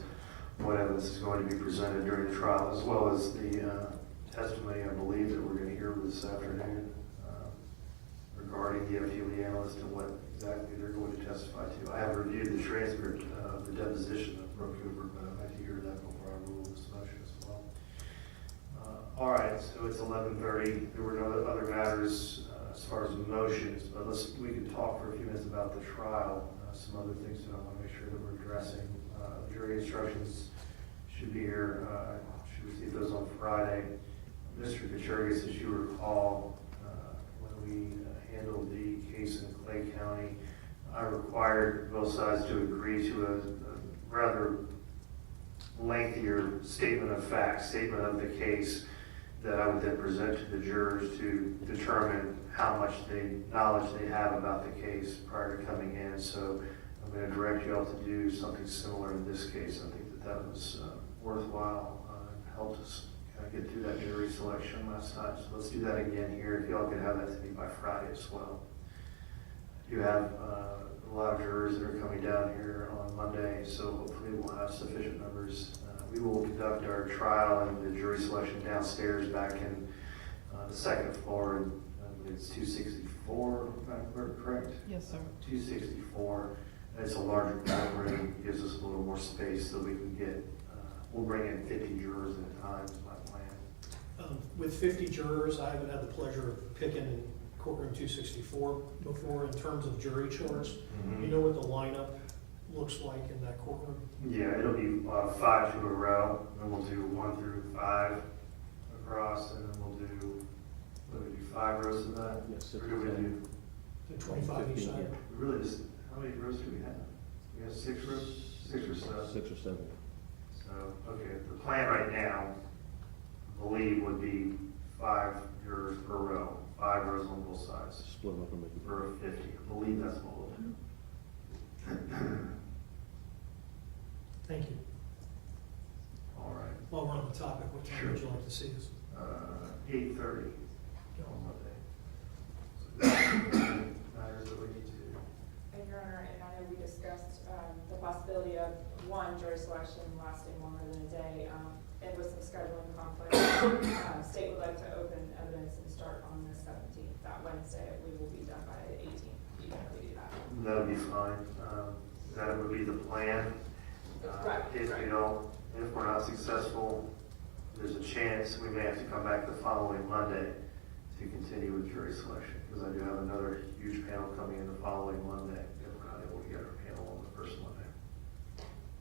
what evidence is going to be presented during the trial, as well as the testimony I believe that we're going to hear this afternoon regarding the FDLE analyst and what exactly they're going to testify to. I have reviewed the transcript of the deposition of Brooke Hoover, but I'd like to hear that before I rule this motion as well. All right, so it's 11:30. There were no other matters as far as motions, but we can talk for a few minutes about the trial. Some other things that I want to make sure that we're addressing. Jury instructions should be here. Should receive those on Friday. Mr. Gutierrez, as you recall, when we handled the case in Clay County, I required both sides to agree to a rather lengthier statement of facts, statement of the case that I would then present to the jurors to determine how much knowledge they have about the case prior to coming in. So I'm going to direct you all to do something similar in this case. I think that was worthwhile and helped us kind of get through that jury selection last time. So let's do that again here. If y'all could have that to me by Friday as well. You have a lot of jurors that are coming down here on Monday, so hopefully we'll have sufficient numbers. We will conduct our trial and the jury selection downstairs back in the second floor, and it's 264, if I'm correct? Yes, sir. 264. It's a larger courtroom, gives us a little more space so we can get, we'll bring in 50 jurors at a time, is my plan. With 50 jurors, I haven't had the pleasure of picking in courtroom 264 before in terms of jury charts. You know what the lineup looks like in that courtroom? Yeah, it'll be 5 to a row, and we'll do 1 through 5 across, and then we'll do, what do we do, 5 rows of that? Yes, Or do we do, The 25 each side? we really just, how many rows do we have? We have 6 rows? 6 or 7? 6 or 7. So, okay, the plan right now, I believe, would be 5 jurors per row, 5 rows on both sides, Split them up and make it. for 50. I believe that's what we'll do. Thank you. All right, While we're on the topic, what time would you like to see us? 8:30 on Monday. So, matters that we need to do. And Your Honor, and I know we discussed, the possibility of one jury selection lasting longer than a day, and with some scheduling conflicts. State would like to open evidence and start on the 17th, that Wednesday, we will be done by the 18th, even if we do that. That would be fine. That would be the plan. Right, If right. we don't, if we're not successful, there's a chance we may have to come back the following Monday to continue with jury selection, because I do have another huge panel coming in the following Monday, if we're not able to get our panel on the first Monday.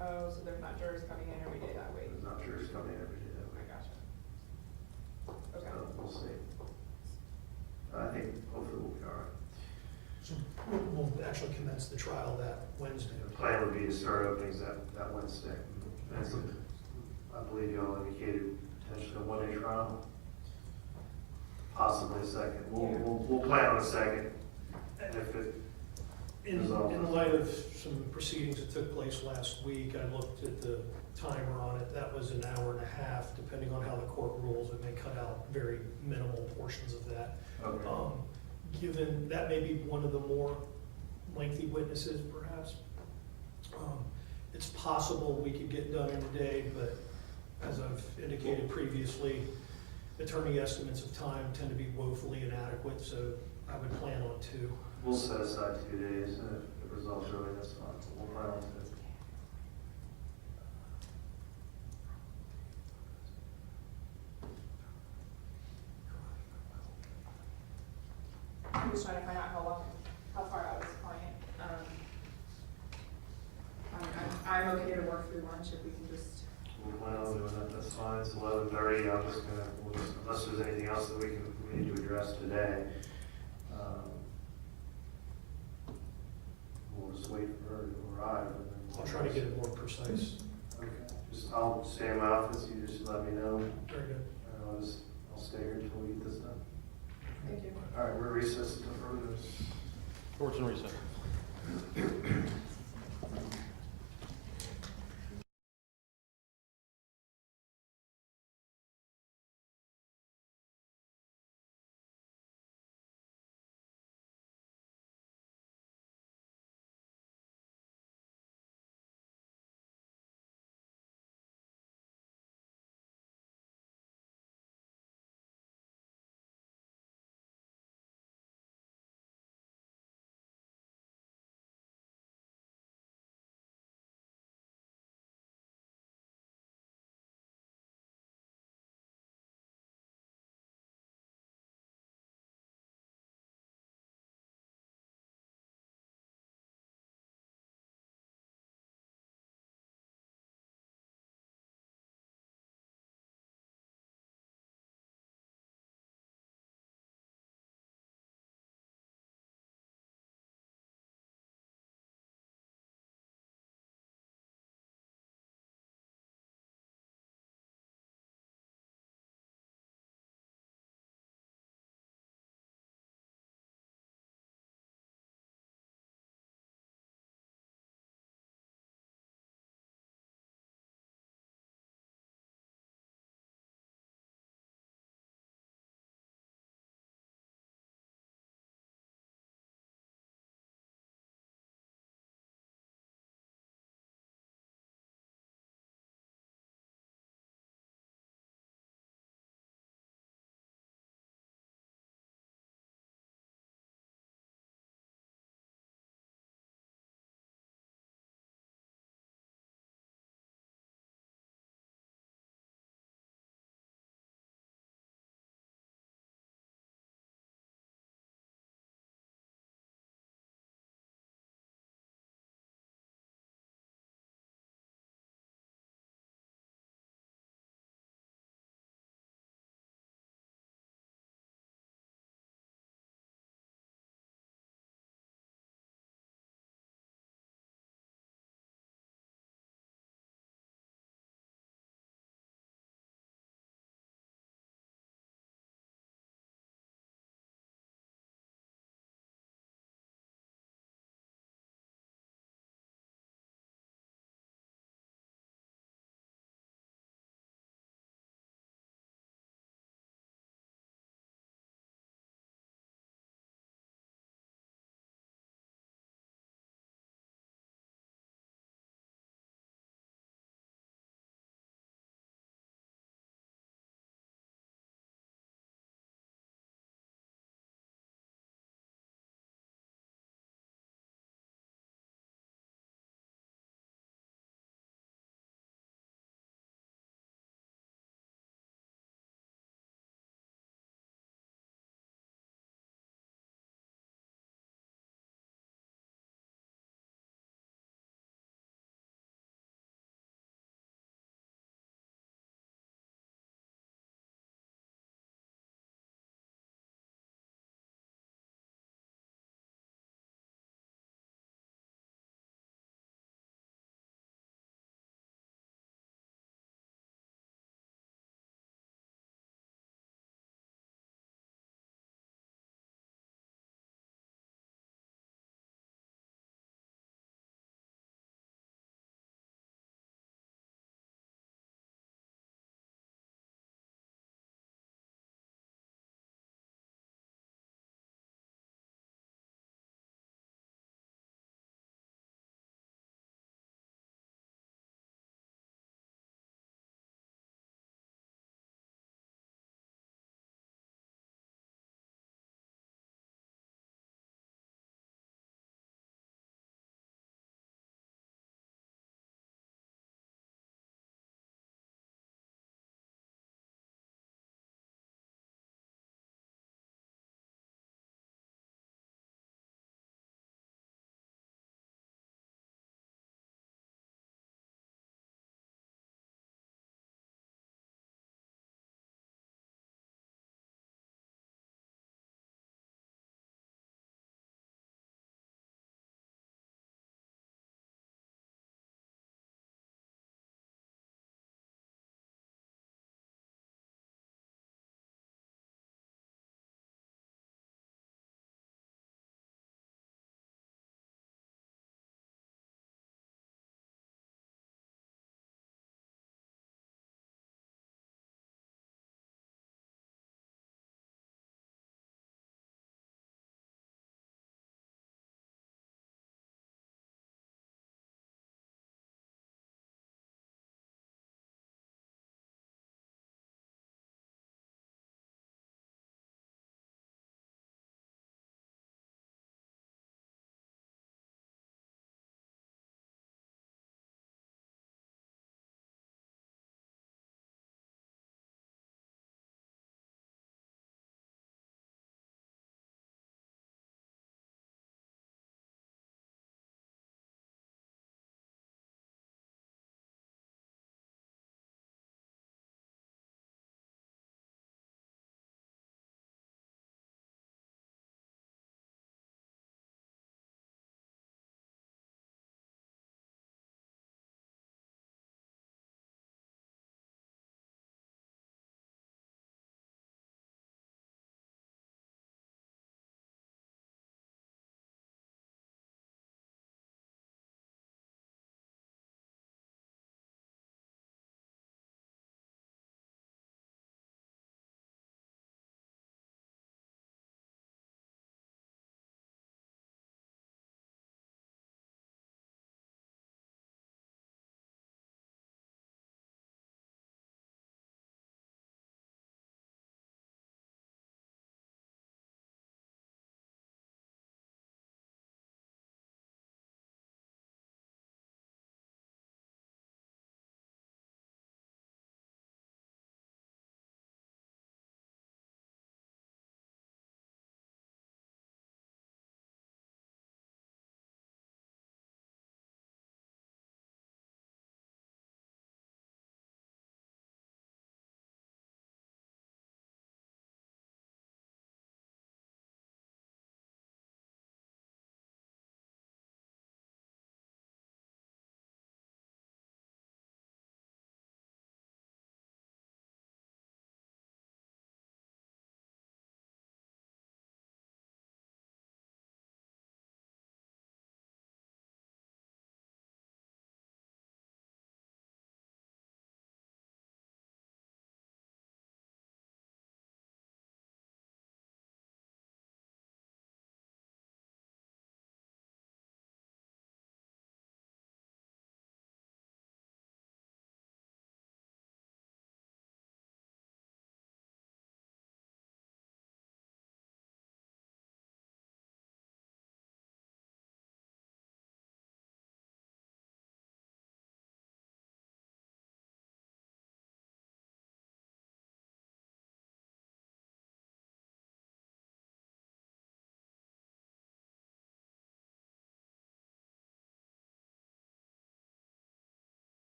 Oh, so there's not jurors coming in every day that week? There's not jurors coming in every day that I week, gotcha. Okay. so we'll see. I think hopefully we'll be all right. So we'll actually commence the trial that Wednesday. The plan would be to start openings that Wednesday. And so, I believe you all indicated potentially a one-day trial, possibly a second. We'll plan on a second, and if it In light of some proceedings that took place last week, I looked at the timer on it. That was an hour and a half, depending on how the court rules. It may cut out very minimal portions of that. okay. Given that may be one of the more lengthy witnesses, perhaps. It's possible we could get done in a day, but as I've indicated previously, attorney estimates of time tend to be woefully inadequate, so I would plan on 2. We'll set aside 2 days, and if it results early, that's fine. We'll plan on 2. I'm just trying to find out how far out is the client. I'm okay to work through lunch if we can just, We'll plan on doing that, that's fine. It's 11:30. I'm just gonna, unless there's anything else that we need to address today, we'll just wait for her to arrive, and then. I'll try to get it more precise. Okay, I'll stay in my office, you just let me know, Very good. and I'll stay here until we get this done. thank you. All right, we're recessed until further notice. Court's in recess.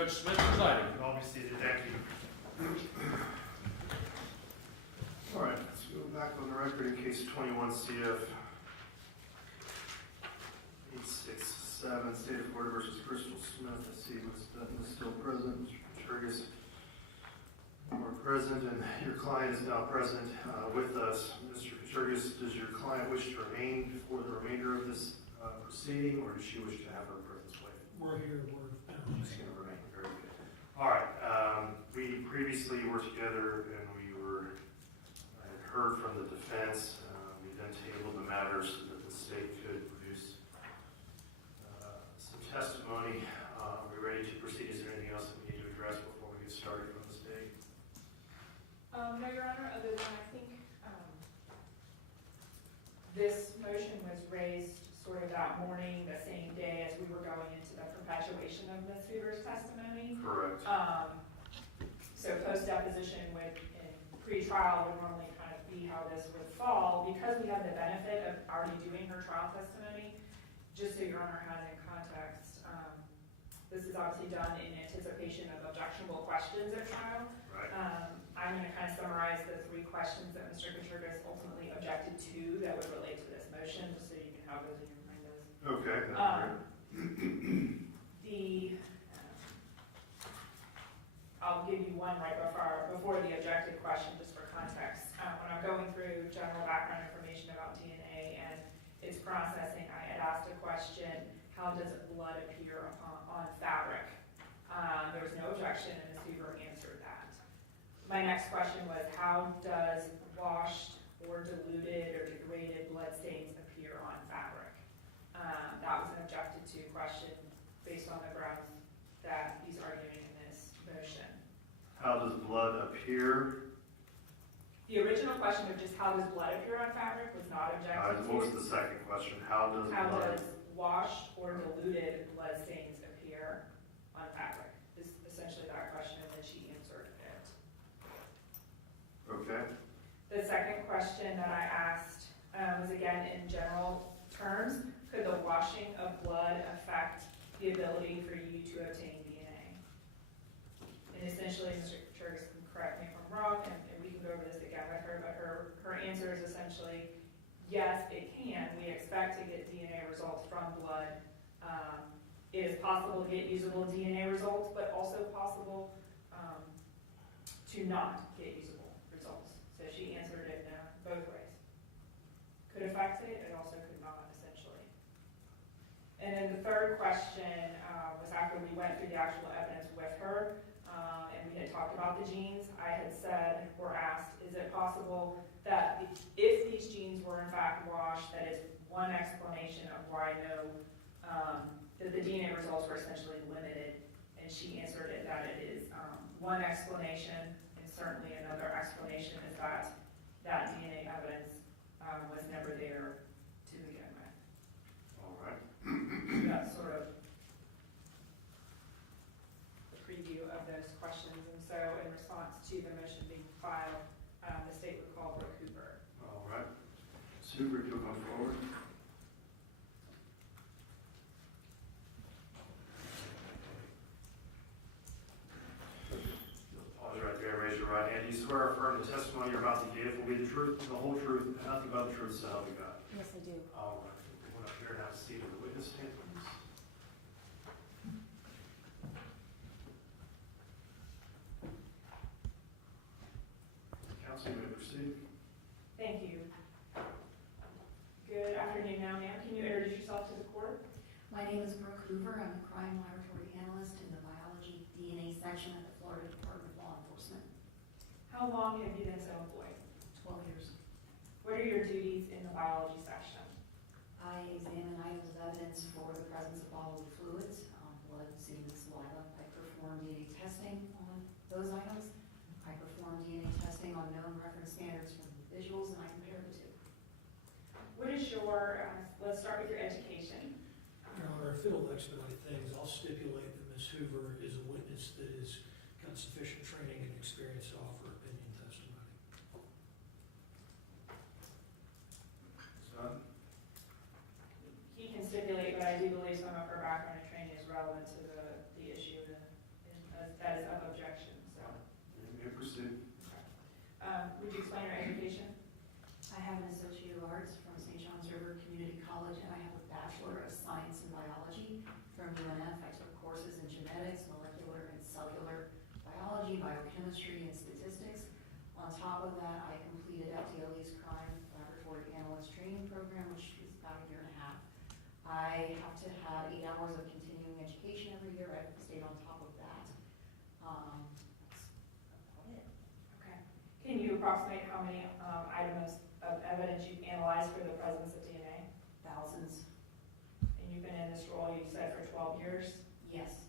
Judge Smith presiding. I'll be seated, thank you. All right, let's go back on the record in case 21 CF 867, State of Florida versus Crystal Smith. Let's see what's done, is still present. Mr. Contreras, we're present, and your client is now present with us. Mr. Contreras, does your client wish to remain for the remainder of this proceeding, or does she wish to have her presence waived? We're here, She's going to remain. Very good. All right. We previously were together, and I had heard from the defense. We then tabled the matter so that the state could produce some testimony. Are we ready to proceed? Is there anything else that we need to address before we get started from the state? No, Your Honor, other than I think, this motion was raised sort of that morning, the same day as we were going into the perpetuation of Ms. Hoover's testimony. Correct. So post-deposition in pre-trial would normally kind of be how this would fall. Because we have the benefit of already doing her trial testimony, just so Your Honor has in context, this is obviously done in anticipation of objectionable questions at trial. Right. I'm going to kind of summarize the 3 questions that Mr. Contreras ultimately objected to that would relate to this motion, just so you can have those in your mind. Okay. I'll give you one right before the objective question, just for context. When I'm going through general background information about DNA and its processing, I had asked a question, how does blood appear on fabric? There was no objection, and Ms. Hoover answered that. My next question was, how does washed or diluted or degraded blood stains appear on fabric? That was an objected to question based on the grounds that he's arguing in this motion. How does blood appear? The original question of just how does blood appear on fabric was not objected to. What was the second question? How does washed or diluted blood stains appear on fabric? Is essentially that question, and then she answered it. Okay. The second question that I asked was again in general terms. Could the washing of blood affect the ability for you to obtain DNA? And essentially, Mr. Contreras can correct me if I'm wrong, and we can go over this again with her, but her answer is essentially, yes, it can. We expect to get DNA results from blood. It is possible to get usable DNA results, but also possible to not get usable results. So she answered it both ways. Could affect it, it also could not, essentially. And then the third question was after we went through the actual evidence with her, and we had talked about the genes. I had said, or asked, is it possible that if these genes were in fact washed, that is one explanation of why I know that the DNA results were essentially limited, and she answered it that it is one explanation, and certainly another explanation is that that DNA evidence was never there to begin with. All right. So that's sort of the preview of those questions, and so in response to the motion being filed, the state would call Brooke Hoover. All right. Super, you'll come forward. Pause right there, raise your right hand. Do you swear or affirm the testimony you're about to give will be the truth, the whole truth, and nothing but the truth, so help you God? Yes, I do. All right. We're up here and have a seat of the witness stand, please. Counsel, you may proceed. Thank you. Good afternoon now, ma'am. Can you introduce yourself to the court? My name is Brooke Hoover. I'm a crime laboratory analyst in the biology DNA section at the Florida Department of Law Enforcement. How long have you been so employed? 12 years. What are your duties in the biology section? I examine items of evidence for the presence of bodily fluids, blood, semen, saliva. I perform DNA testing on those items. I perform DNA testing on known reference standards from visuals, and I compare the two. What is your, let's start with your education. Your Honor, if it'll expedite things, I'll stipulate that Ms. Hoover is a witness that has got sufficient training and experience to offer opinion testimony. Son? He can stipulate, but I do believe some of her background and training is relevant to the issue in Would you explain your education? I have an Associate of Arts from St. John's River Community College, and I have a Bachelor of Science in Biology from UNF. I took courses in genetics, molecular and cellular biology, biochemistry, and statistics. On top of that, I completed FDLE's Crime Laboratory Analyst Training Program, which is about a year and a half. I have to have 8 hours of continuing education every year. I've stayed on top of that. That's about it. Okay. Can you approximate how many items of evidence you've analyzed for the presence of DNA? Thousands. And you've been in this role, you said, for 12 years? Yes.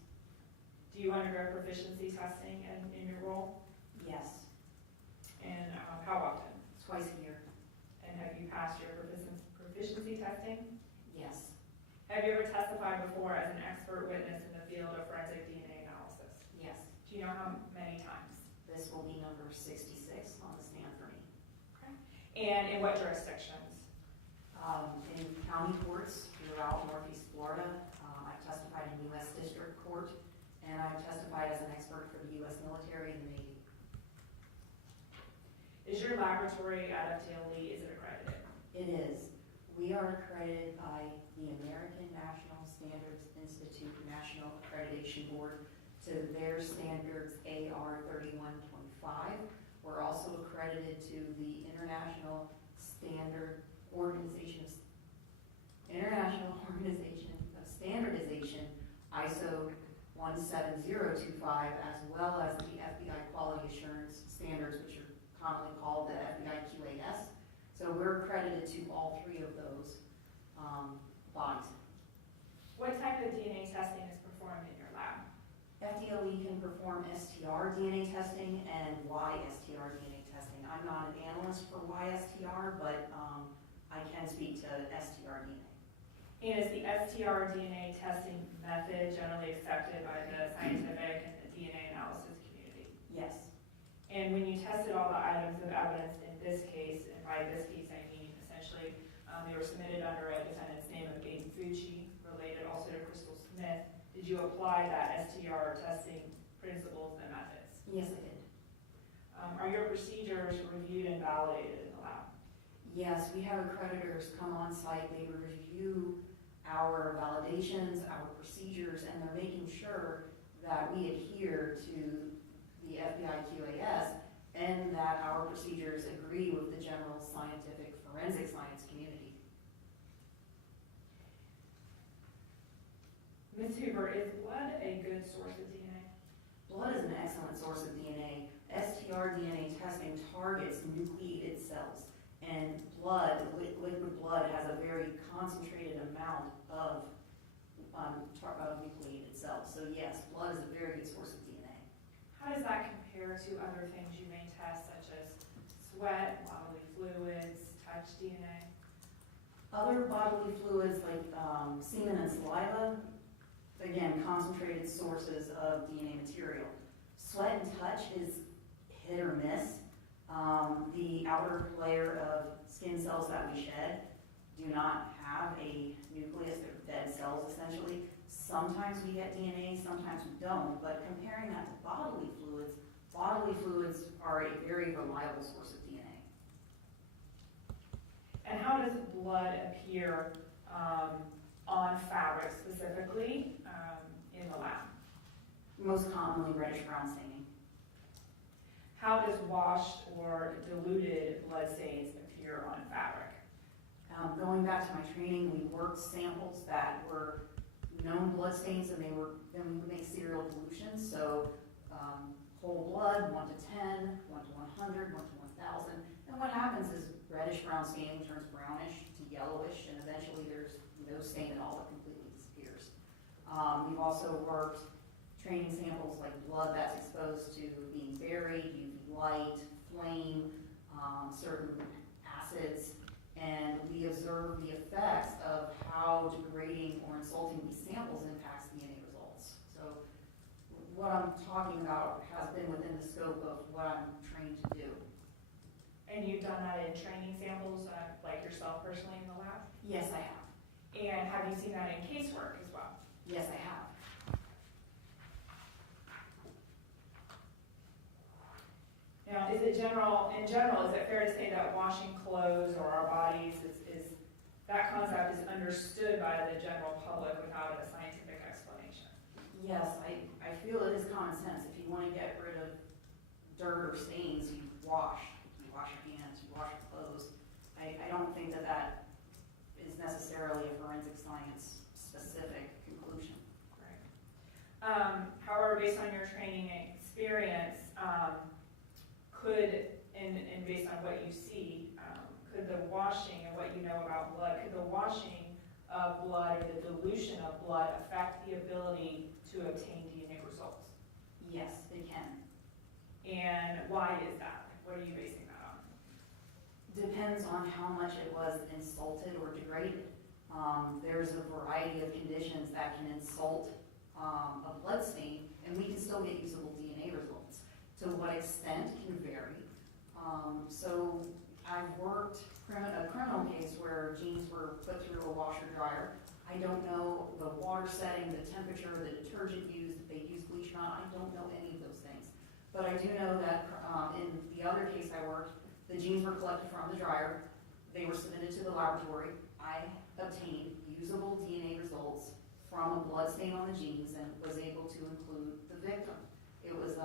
Do you undergo proficiency testing in your role? Yes. And how often? Twice a year. And have you passed your proficiency testing? Yes. Have you ever testified before as an expert witness in the field of forensic DNA analysis? Yes. Do you know how many times? This will be number 66 on the stand for me. Okay. And in what jurisdictions? In county courts throughout Northeast Florida. I've testified in U.S. District Court, and I've testified as an expert for the U.S. military and the Navy. Is your laboratory at FDLE, is it accredited? It is. We are accredited by the American National Standards Institute National Accreditation Board to their standards AR 3125. We're also accredited to the International Organization of Standardization, ISO 17025, as well as the FBI Quality Assurance Standards, which are commonly called the FBI QAS. So we're accredited to all three of those bodies. What type of DNA testing is performed in your lab? FDLE can perform STR DNA testing and YSTR DNA testing. I'm not an analyst for YSTR, but I can speak to STR DNA. And is the STR DNA testing method generally accepted by the scientific and the DNA analysis community? Yes. And when you tested all the items of evidence in this case, and by this case I mean essentially they were submitted under a defendant's name of Aiden Fucci, related also to Crystal Smith, did you apply that STR testing principles and methods? Yes, I did. Are your procedures reviewed and validated in the lab? Yes, we have accreditors come on site. They review our validations, our procedures, and they're making sure that we adhere to the FBI QAS and that our procedures agree with the general scientific forensic science community. Ms. Hoover, is blood a good source of DNA? Blood is an excellent source of DNA. STR DNA testing targets nucleated cells, and blood, liquid blood, has a very concentrated amount of nucleated cells. So yes, blood is a very good source of DNA. How does that compare to other things you may test, such as sweat, bodily fluids, touch DNA? Other bodily fluids like semen and saliva, again, concentrated sources of DNA material. Sweat and touch is hit or miss. The outer layer of skin cells that we shed do not have a nucleus. They're dead cells, essentially. Sometimes we get DNA, sometimes we don't, but comparing that to bodily fluids are a very reliable source of DNA. And how does blood appear on fabric specifically in the lab? Most commonly reddish-brown staining. How does washed or diluted blood stains appear on fabric? Going back to my training, we worked samples that were known blood stains, and then we would make serial dilutions. So whole blood, 1 to 10, 1 to 100, 1 to 1,000. And what happens is reddish-brown staining turns brownish to yellowish, and eventually there's no stain at all. It completely disappears. We've also worked training samples like blood that's exposed to being buried, UV light, flame, certain acids, and we observe the effects of how degrading or insulting these samples impacts DNA results. So what I'm talking about has been within the scope of what I'm trained to do. And you've done that in training samples, like yourself personally in the lab? Yes, I have. And have you seen that in casework as well? Yes, I have. Now, Is it in general, is it fair to say that washing clothes or our bodies is that concept is understood by the general public without a scientific explanation? Yes, I feel it is common sense. If you want to get rid of dirt or stains, you wash your hands, you wash your clothes. I don't think that is necessarily a forensic science specific conclusion. Right. However, based on your training and experience, and based on what you see, could the washing and what you know about blood, could the washing of blood or the dilution of blood affect the ability to obtain DNA results? Yes, it can. And why is that? What are you basing that on? Depends on how much it was insulted or degraded. There's a variety of conditions that can insult a blood stain, and we can still get usable DNA results. To what extent can vary. So I've worked a criminal case where jeans were put through a washer dryer. I don't know the water setting, the temperature, the detergent used, if they used bleach or not. I don't know any of those things. But I do know that in the other case I worked, the jeans were collected from the dryer. They were submitted to the laboratory. I obtained usable DNA results from a blood stain on the jeans and was able to include the victim. It was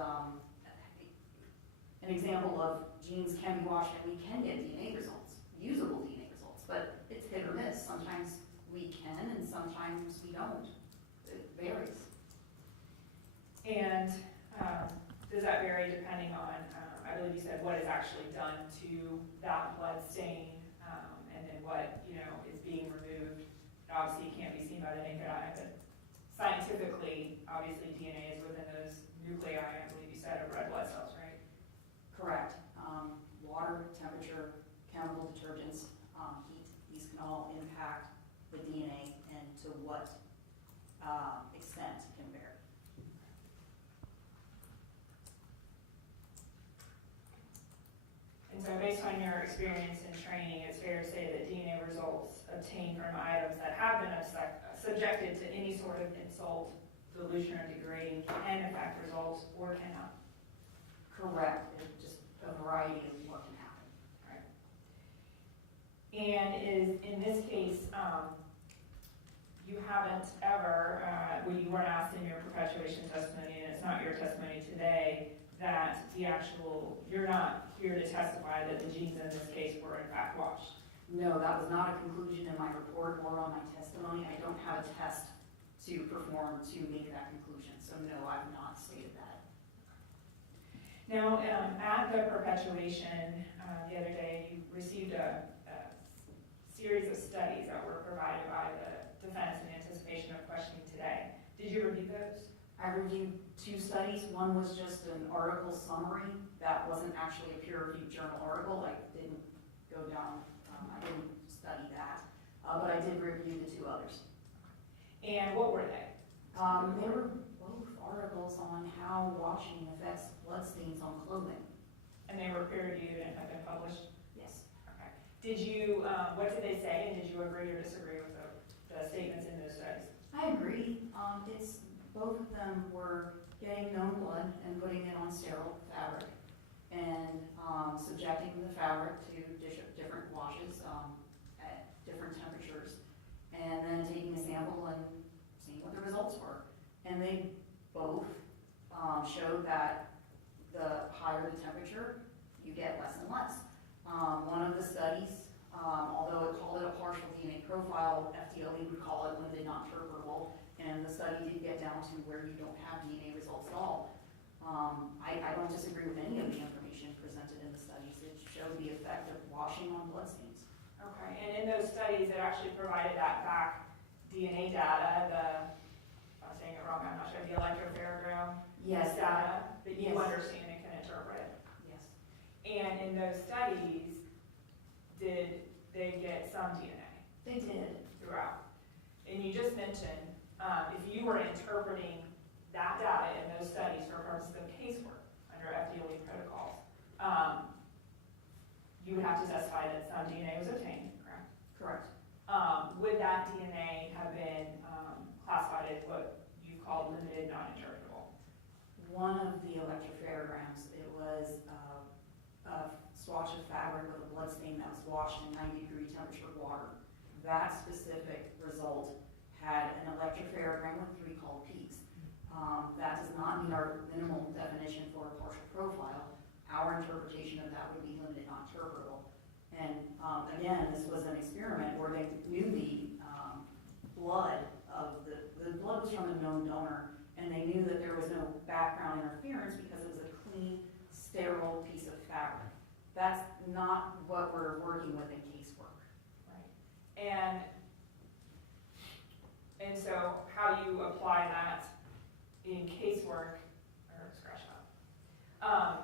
an example of jeans can be washed and we can get DNA results, usable DNA results, but it's hit or miss. Sometimes we can and sometimes we don't. It varies. And does that vary depending on, I believe you said, what is actually done to that blood stain, and then what, is being removed? Obviously, it can't be seen by the naked eye, but scientifically, obviously, DNA is within those nuclei, I believe you said, of red blood cells, right? Correct. Water, temperature, chemical detergents, heat, these can all impact the DNA and to what extent can vary. And so based on your experience and training, it's fair to say that DNA results obtained from items that have been subjected to any sort of insult, dilution, or degrading can affect results or cannot. Correct. It's just a variety of what can happen. Right. And in this case, you haven't ever, when you weren't asked in your perpetuation testimony, and it's not your testimony today, that you're not here to testify that the jeans in this case were in fact washed. No, that was not a conclusion in my report or on my testimony. I don't have a test to perform to make that conclusion. So no, I've not stated that. Now, at the perpetuation the other day, you received a series of studies that were provided by the defense in anticipation of questioning today. Did you review those? I reviewed 2 studies. One was just an article summary. That wasn't actually a peer-reviewed journal article. I didn't go down, I didn't study that. But I did review the 2 others. And what were they? They were both articles on how washing affects bloodstains on clothing. And they were peer-reviewed and have been published? Yes. Okay. Did you, what did they say, and did you agree or disagree with the statements in those studies? I agree. Both of them were getting known blood and putting it on sterile fabric and subjecting the fabric to different washes at different temperatures, and then taking a sample and seeing what the results were. And they both showed that the higher the temperature, you get less and less. One of the studies, although it called it a partial DNA profile, FDLE would call it limited non-interpretable, and the study did get down to where you don't have DNA results at all. I don't disagree with any of the information presented in the studies. It showed the effect of washing on bloodstains. Okay, and in those studies, it actually provided that back DNA data, if I'm saying it wrong, I'm not sure, the electropherogram Yes. data that you Yes. understand and can interpret. Yes. And in those studies, did they get some DNA They did. throughout? And you just mentioned, if you were interpreting that data in those studies for purposes of casework under FDLE protocols, you would have to testify that some DNA was obtained, correct? Correct. Would that DNA have been classified as what you call limited non-interpretable? One of the electropherograms, it was fabric with a blood stain that was washed in 90-degree temperature water. That specific result had an electropherogram with 3 called peaks. That does not meet our minimal definition for a partial profile. Our interpretation of that would be limited, not interpretable. And again, this was an experiment where they knew the blood was from a known donor, and they knew that there was no background interference because it was a clean, sterile piece of fabric. That's not what we're working with in casework. Right. And so how you apply that in casework, or scratch that.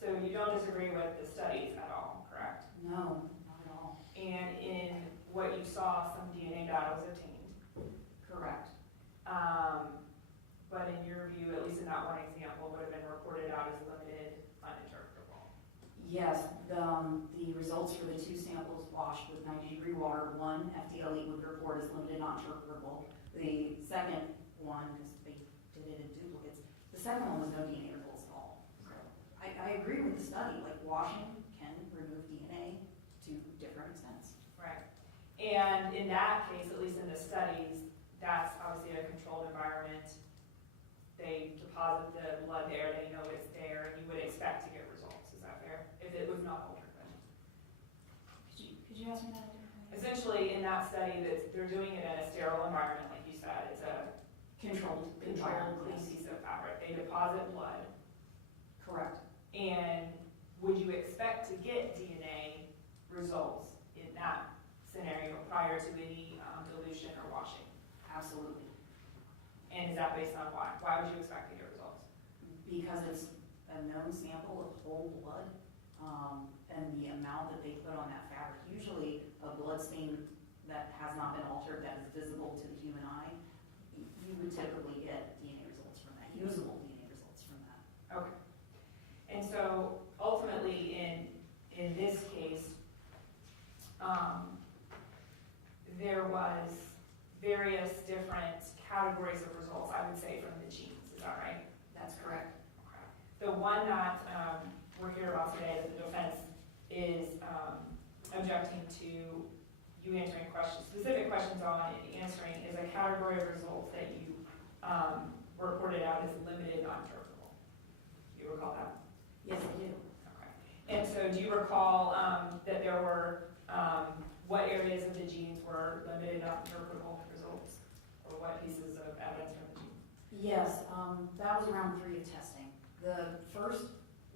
So you don't disagree with the studies at all, correct? No, not at all. And in what you saw, some DNA data was obtained. Correct. But in your view, at least in that one example, would have been reported out as limited, uninterpretable. Yes, the results for the 2 samples washed with 90-degree water, one FDLE would report as limited, not interpretable. The second one, because they did it in duplicates, the second one was no DNA results at all. So I agree with the study, like washing can remove DNA to different extents. Right. And in that case, at least in the studies, that's obviously a controlled environment. They deposit the blood there, they know it's there, and you would expect to get results. Is that fair? If it was not altered. Could you ask me that a different way? Essentially, in that study, that they're doing it in a sterile environment, like you said. It's a Controlled clean environment, yes. piece of fabric. They deposit blood. Correct. And would you expect to get DNA results in that scenario prior to any dilution or washing? Absolutely. And is that based on why? Why would you expect to get results? Because it's a known sample of whole blood, and the amount that they put on that fabric. Usually a blood stain that has not been altered, that is visible to the human eye, you would typically get DNA results from that, usable DNA results from that. Okay. And so ultimately in this case, there was various different categories of results, I would say, from the genes. Is that right? That's correct. Okay. The one that we're here about today, that the defense is objecting to you answering questions, specific questions on and answering, is a category of results that you reported out as limited, not interpretable. Do you recall that? Yes, I do. Okay. And so do you recall that there were, what areas of the genes were limited, not interpretable results? Or what pieces of evidence from the genes? Yes, that was round 3 of testing. The first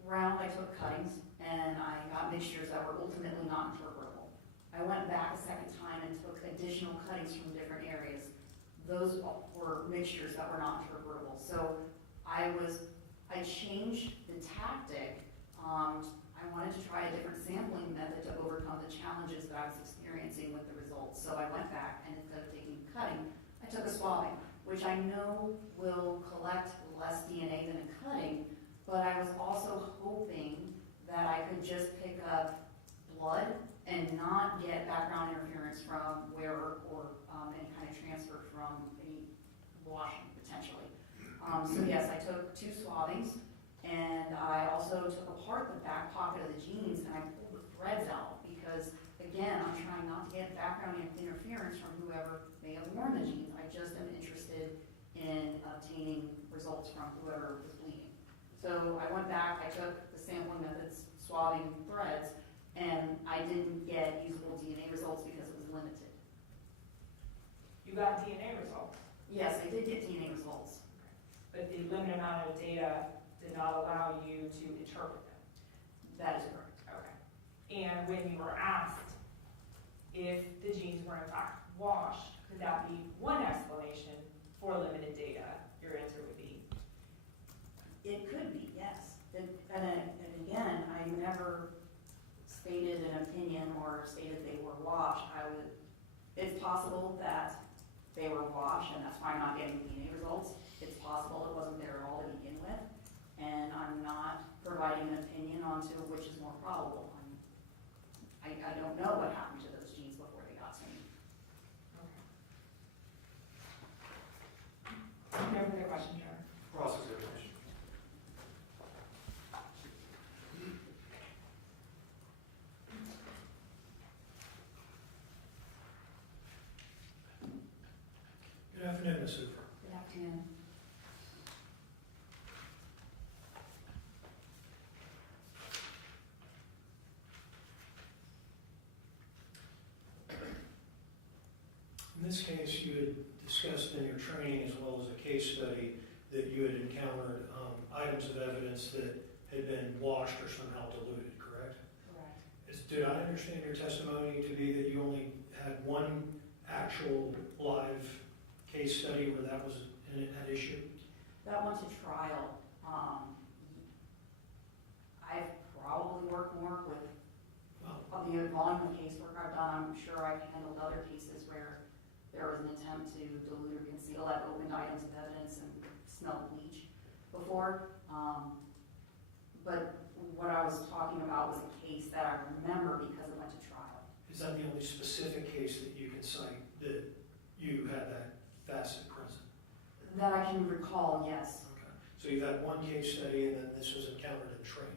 round I took cuttings, and I got mixtures that were ultimately not interpretable. I went back a second time and took additional cuttings from different areas. Those were mixtures that were not interpretable. So I changed the tactic. I wanted to try a different sampling method to overcome the challenges that I was experiencing with the results. So I went back, and instead of taking cutting, I took a swabbing, which I know will collect less DNA than a cutting, but I was also hoping that I could just pick up blood and not get background interference from wearer or any kind of transfer from any washing, potentially. So yes, I took 2 swabbings, and I also took apart the back pocket of the jeans, and I pulled the threads out because, again, I'm trying not to get background interference from whoever may have worn the jeans. I just am interested in obtaining results from whoever was bleeding. So I went back, I took the sampling methods, swabbing threads, and I didn't get usable DNA results because it was limited. You got DNA results, Yes, I did get DNA results. but the limited amount of data did not allow you to interpret them. That is correct. Okay. And when you were asked if the genes were in fact washed, could that be one explanation for limited data? Your answer would be? It could be, yes. And again, I never stated an opinion or stated they were washed. It's possible that they were washed, and that's why I'm not getting DNA results. It's possible it wasn't there at all to begin with, and I'm not providing an opinion onto which is more probable. I don't know what happened to those genes before they got to me. Okay. No further questions, John? Cross-examination. Ms. Hoover. Good afternoon. In this case, you had discussed in your training as well as a case study that you had encountered items of evidence that had been washed or somehow diluted, correct? Correct. Did I understand your testimony to be that you only had one actual live case study where that was an issue? That went to trial. I've probably worked more with of the volume of casework I've done. I'm sure I've handled other cases where there was an attempt to dilute or conceal. I've opened items of evidence and smelled bleach before. But what I was talking about was a case that I remember because it went to trial. Is that the only specific case that you can cite that you had that facet present? That I can recall, yes. Okay. So you've had one case study and then this was encountered in training.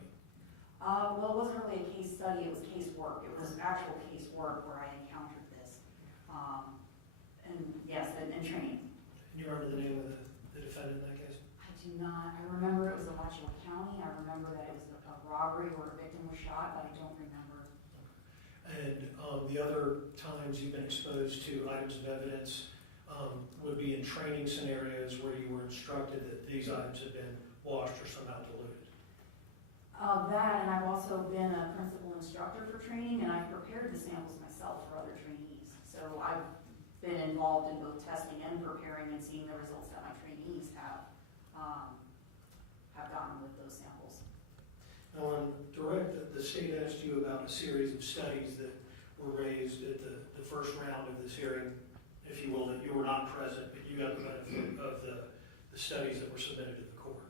Well, it wasn't really a case study, it was casework. It was actual casework where I encountered this. And yes, and training. Can you remember the name of the defendant in that case? I do not. I remember it was in Alachua County. I remember that it was a robbery where a victim was shot, but I don't remember. And the other times you've been exposed to items of evidence would be in training scenarios where you were instructed that these items had been washed or somehow diluted. That, and I've also been a principal instructor for training, and I've prepared the samples myself for other trainees. So I've been involved in both testing and preparing and seeing the results that my trainees have gotten with those samples. Now, on direct, the state asked you about a series of studies that were raised at the first round of this hearing, if you will, that you were not present, but you got the benefit of the studies that were submitted to the court.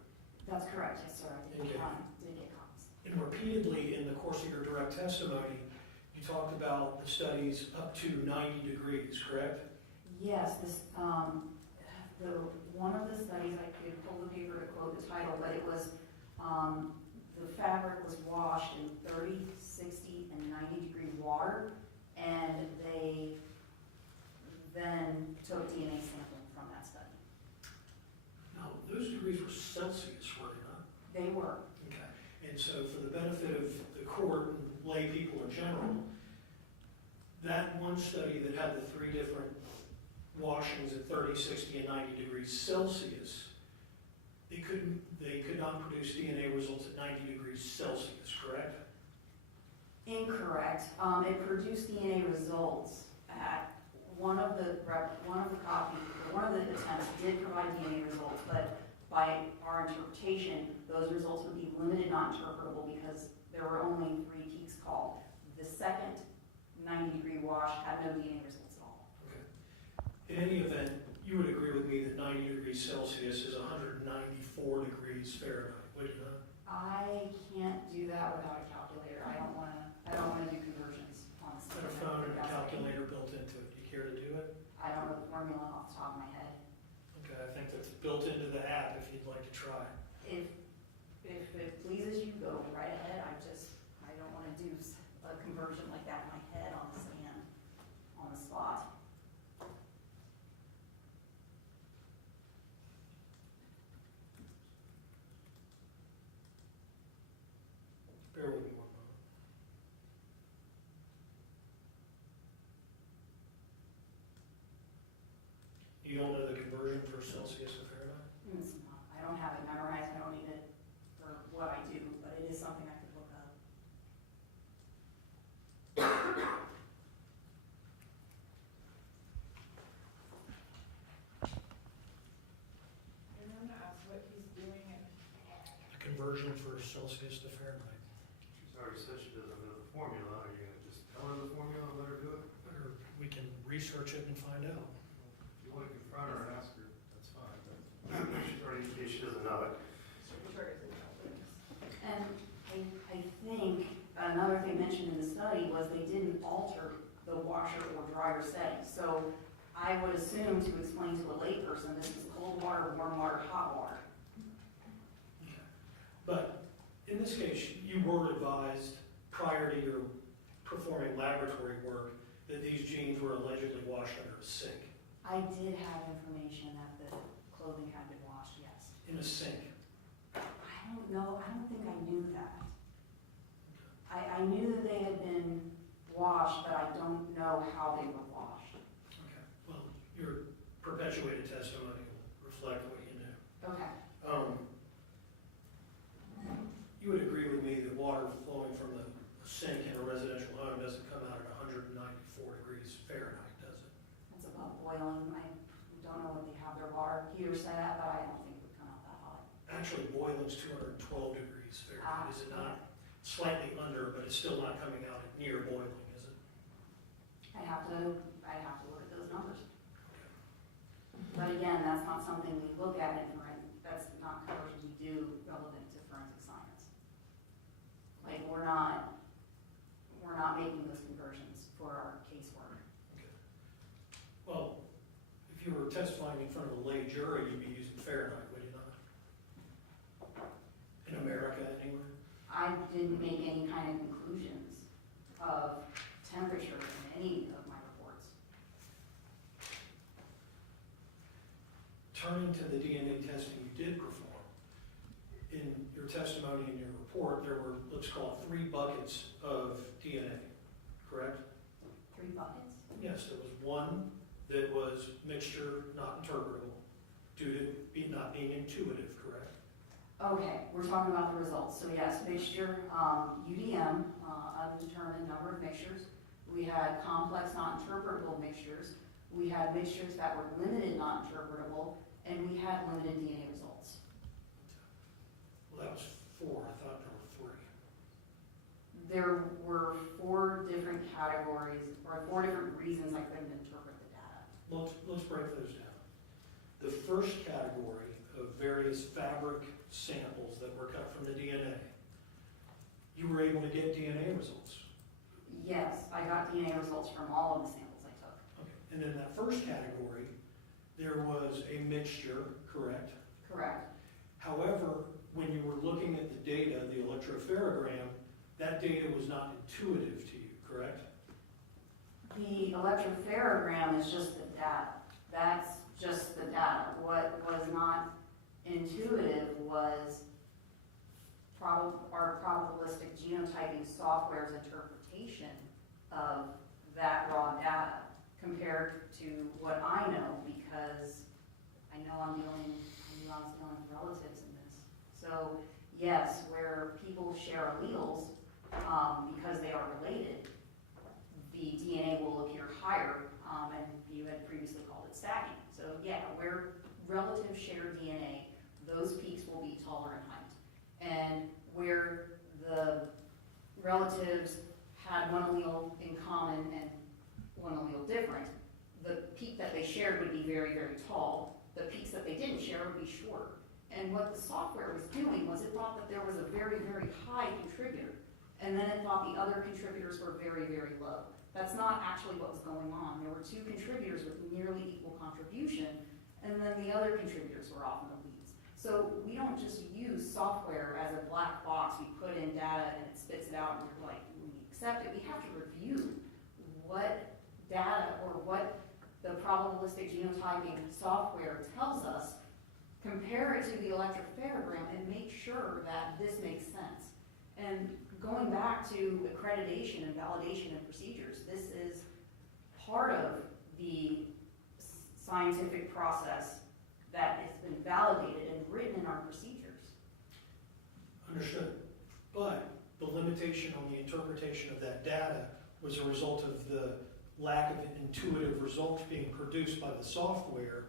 That's correct, yes, sir. I did Okay. get copies. And repeatedly in the course of your direct testimony, you talked about the studies up to 90 degrees, correct? Yes, this, one of the studies, I could pull the paper to quote the title, but it was, the fabric was washed in 30, 60, and 90 degree water, and they then took DNA sampling from that study. Now, those degrees were Celsius, were they not? They were. Okay. And so for the benefit of the court and lay people in general, that one study that had the three different washings at 30, 60, and 90 degrees Celsius, they could not produce DNA results at 90 degrees Celsius, correct? Incorrect. It produced DNA results at one of the attempts did provide DNA results, but by our interpretation, those results would be limited, not interpretable, because there were only 3 peaks called. The second 90-degree wash had no DNA results at all. Okay. In any event, you would agree with me that 90 degrees Celsius is 194 degrees Fahrenheit, would you not? I can't do that without a calculator. I don't want to do conversions, honestly. Is there a phone and a calculator built into it? Do you care to do it? I don't know the formula off the top of my head. Okay, I think that's built into the app if you'd like to try. If it pleases you, go right ahead. I don't want to do a conversion like that in my head on the stand, on the spot. Bear with me one moment. You don't know the conversion for Celsius to Fahrenheit? I don't have it memorized. I don't need it for what I do, but it is something I could look up. And I'm gonna ask what he's doing and The conversion for Celsius to Fahrenheit. She's already said she doesn't know the formula. Are you gonna just tell her the formula and let her do it? Or we can research it and find out. If you want to confront her and ask her, that's fine, but she's already indicated she doesn't know it. triggers and things. And I think another thing mentioned in the study was they didn't alter the washer or dryer setting. So I would assume to explain to a layperson, this is cold water, warm water, hot water. But in this case, you were advised prior to your performing laboratory work that these jeans were allegedly washed under a sink. I did have information that the clothing had been washed, yes. in a sink? I don't know, I don't think I knew that. I knew that they had been washed, but I don't know how they were washed. Okay, well, your perpetuated testimony will reflect what you knew. Okay. You would agree with me that water flowing from the sink in a residential home doesn't come out at 194 degrees Fahrenheit, does it? It's above boiling. I don't know what they have their water heater set at, but I don't think it would come out that hot. Actually, boiling's 212 degrees Fahrenheit, is it not? Slightly under, but it's still not coming out at near boiling, is it? I'd have to look at those numbers. But again, that's not something we look at in forensic, that's not coverage we do relevant to forensic science. Like, we're not making those conversions for our casework. Okay. Well, if you were testifying in front of a lay jury, you'd be using Fahrenheit, would you not? In America, anywhere? I didn't make any kind of conclusions of temperature in any of my reports. Turning to the DNA testing you did perform, in your testimony in your report, there were, let's call it 3 buckets of DNA, correct? 3 buckets? Yes, there was one that was mixture not interpretable due to not being intuitive, correct? Okay, we're talking about the results. So yes, mixture, UDM, undetermined number of mixtures. We had complex not interpretable mixtures. We had mixtures that were limited not interpretable, and we had limited DNA results. Well, that was 4. I thought there were 3. There were 4 different categories, or 4 different reasons I couldn't interpret the data. Let's break those down. The first category of various fabric samples that were cut from the DNA, you were able to get DNA results. Yes, I got DNA results from all of the samples I took. Okay. And in that first category, there was a mixture, correct? Correct. However, when you were looking at the data, the electropherogram, that data was not intuitive to you, correct? The electropherogram is just the data. That's just the data. What was not intuitive was our probabilistic genotyping software's interpretation of that raw data compared to what I know, because I know I was dealing with relatives in this. So yes, where people share alleles because they are related, the DNA will appear higher, and you had previously called it stacking. So yeah, where relatives share DNA, those peaks will be taller in height. And where the relatives had one allele in common and one allele different, the peak that they shared would be very, very tall. The peaks that they didn't share would be shorter. And what the software was doing was it thought that there was a very, very high contributor, and then it thought the other contributors were very, very low. That's not actually what was going on. There were 2 contributors with nearly equal contribution, and then the other contributors were off in the weeds. So we don't just use software as a black box. We put in data and it spits it out and we're like, we accept it. We have to review what data or what the probabilistic genotyping software tells us, compare it to the electropherogram, and make sure that this makes sense. And going back to accreditation and validation of procedures, this is part of the scientific process that has been validated and written in our procedures. Understood. But the limitation on the interpretation of that data was a result of the lack of intuitive results being produced by the software,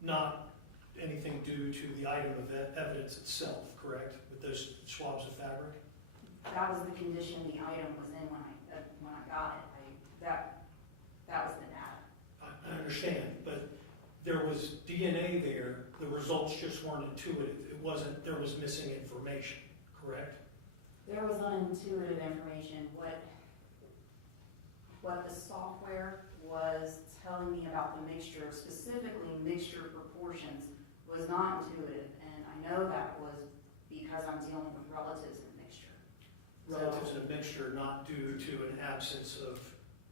not anything due to the item of evidence itself, correct? With those swabs of fabric? That was the condition the item was in when I got it. That was the data. I understand, but there was DNA there, the results just weren't intuitive. It wasn't, there was missing information, correct? There was unintuitive information. What the software was telling me about the mixture, specifically mixture proportions, was not intuitive. And I know that was because I'm dealing with relatives in a mixture. Relatives in a mixture, not due to an absence of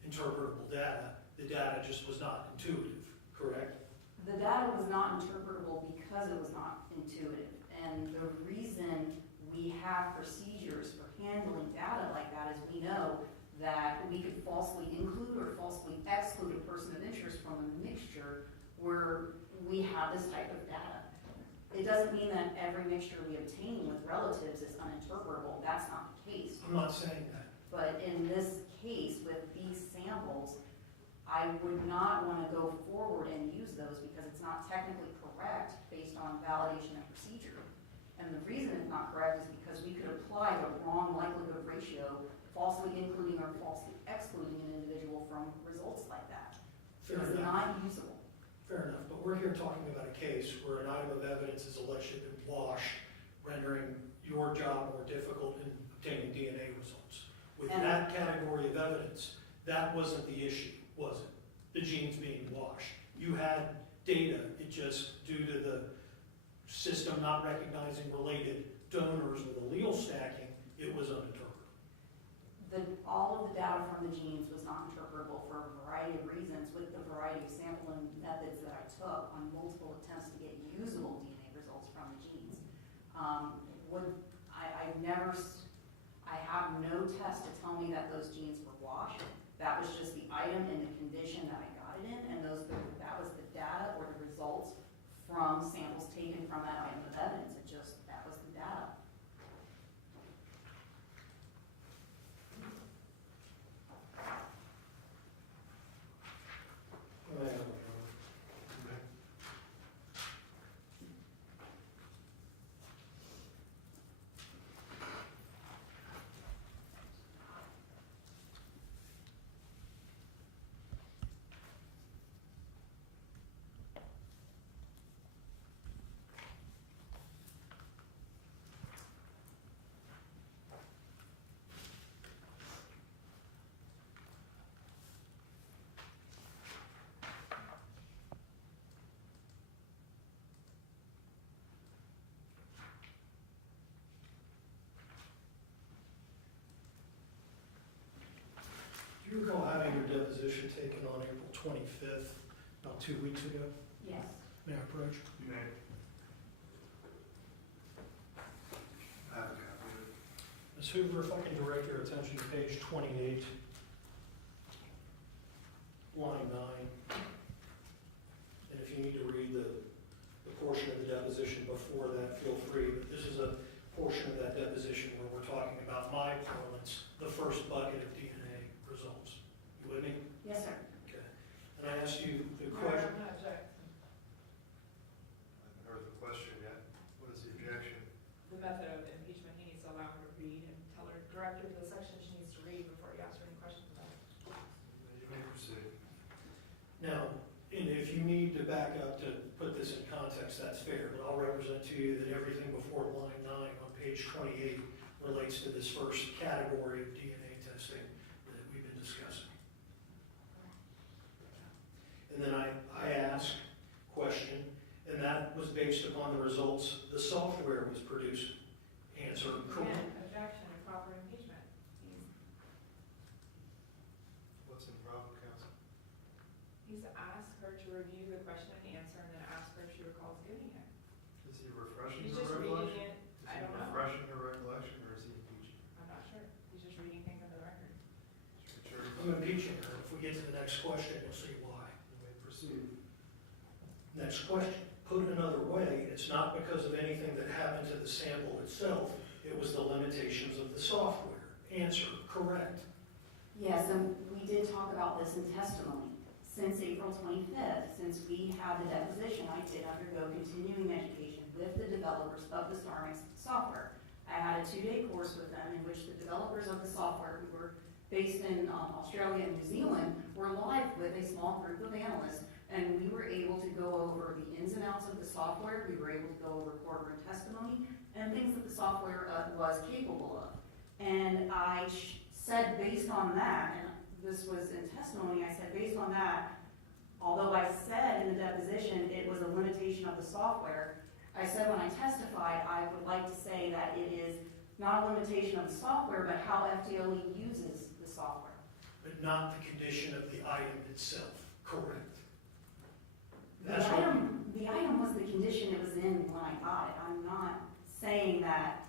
interpretable data. The data just was not intuitive, correct? The data was not interpretable because it was not intuitive. And the reason we have procedures for handling data like that is we know that we could falsely include or falsely exclude a person of interest from a mixture where we have this type of data. It doesn't mean that every mixture we obtain with relatives is uninterpretable. That's not the case. I'm not saying that. But in this case, with these samples, I would not want to go forward and use those because it's not technically correct based on validation and procedure. And the reason it's not correct is because we could apply the wrong likelihood ratio, falsely including or falsely excluding an individual from results like that. Fair It's enough. not usable. Fair enough, but we're here talking about a case where an item of evidence is alleged to have been washed, rendering your job more difficult in obtaining DNA results. With And- that category of evidence, that wasn't the issue, was it? The genes being washed. You had data, it just, due to the system not recognizing related donors with allele stacking, it was uninterpretable. All of the data from the genes was not interpretable for a variety of reasons with the variety of sampling methods that I took on multiple attempts to get usable DNA results from the genes. I have no test to tell me that those genes were washed. That was just the item and the condition that I got it in, and that was the data or the results from samples taken from that item of evidence. That was the data. Do you recall having your deposition taken on April 25th, about 2 weeks ago? Yes. May I approach? You may. I have a copy of it. Ms. Hoover, if I can direct your attention to page 28, line 9. And if you need to read the portion of the deposition before that, feel free. But this is a portion of that deposition where we're talking about my performance, the first bucket of DNA results. You with me? Yes, sir. Okay. And I asked you the No, question. I'm not objecting. I haven't heard the question yet. What is the objection? The method of impeachment, he needs to allow her to read and tell her, direct her to the section she needs to read before you ask her any questions about it. You may proceed. Now, and if you need to back up to put this in context, that's fair, but I'll represent to you that everything before line 9 on page 28 relates to this first category of DNA testing that we've been discussing. And then I asked, question, and that was based upon the results the software was producing. Answer, correct. Again, objection, improper impeachment. What's improper, counsel? He's asked her to review the question and answer, and then ask her if she recalls giving it. Is he refreshing He's her just reading recollection? it, I don't know, Refreshing her recollection, or is he impeaching? I'm not sure, he's just reading things into the record. Mr. Chairman, I'm impeaching her. If we get to the next question, you'll see why. you may proceed. Next question. Put another way, it's not because of anything that happened to the sample itself, it was the limitations of the software. Answer, correct. Yes, and we did talk about this in testimony. Since April 25th, since we had the deposition, I did undergo continuing education with the developers of the StarMix software. I had a 2-day course with them in which the developers of the software, who were based in Australia and New Zealand, were live with a small group of analysts, and we were able to go over the ins and outs of the software. We were able to go over courtroom testimony and things that the software was capable of. And I said based on that, and this was in testimony, I said based on that, although I said in the deposition it was a limitation of the software, I said when I testified I would like to say that it is not a limitation of the software, but how FDLE uses the software. But not the condition of the item itself, correct. That's what, The item was the condition it was in when I got it. I'm not saying that,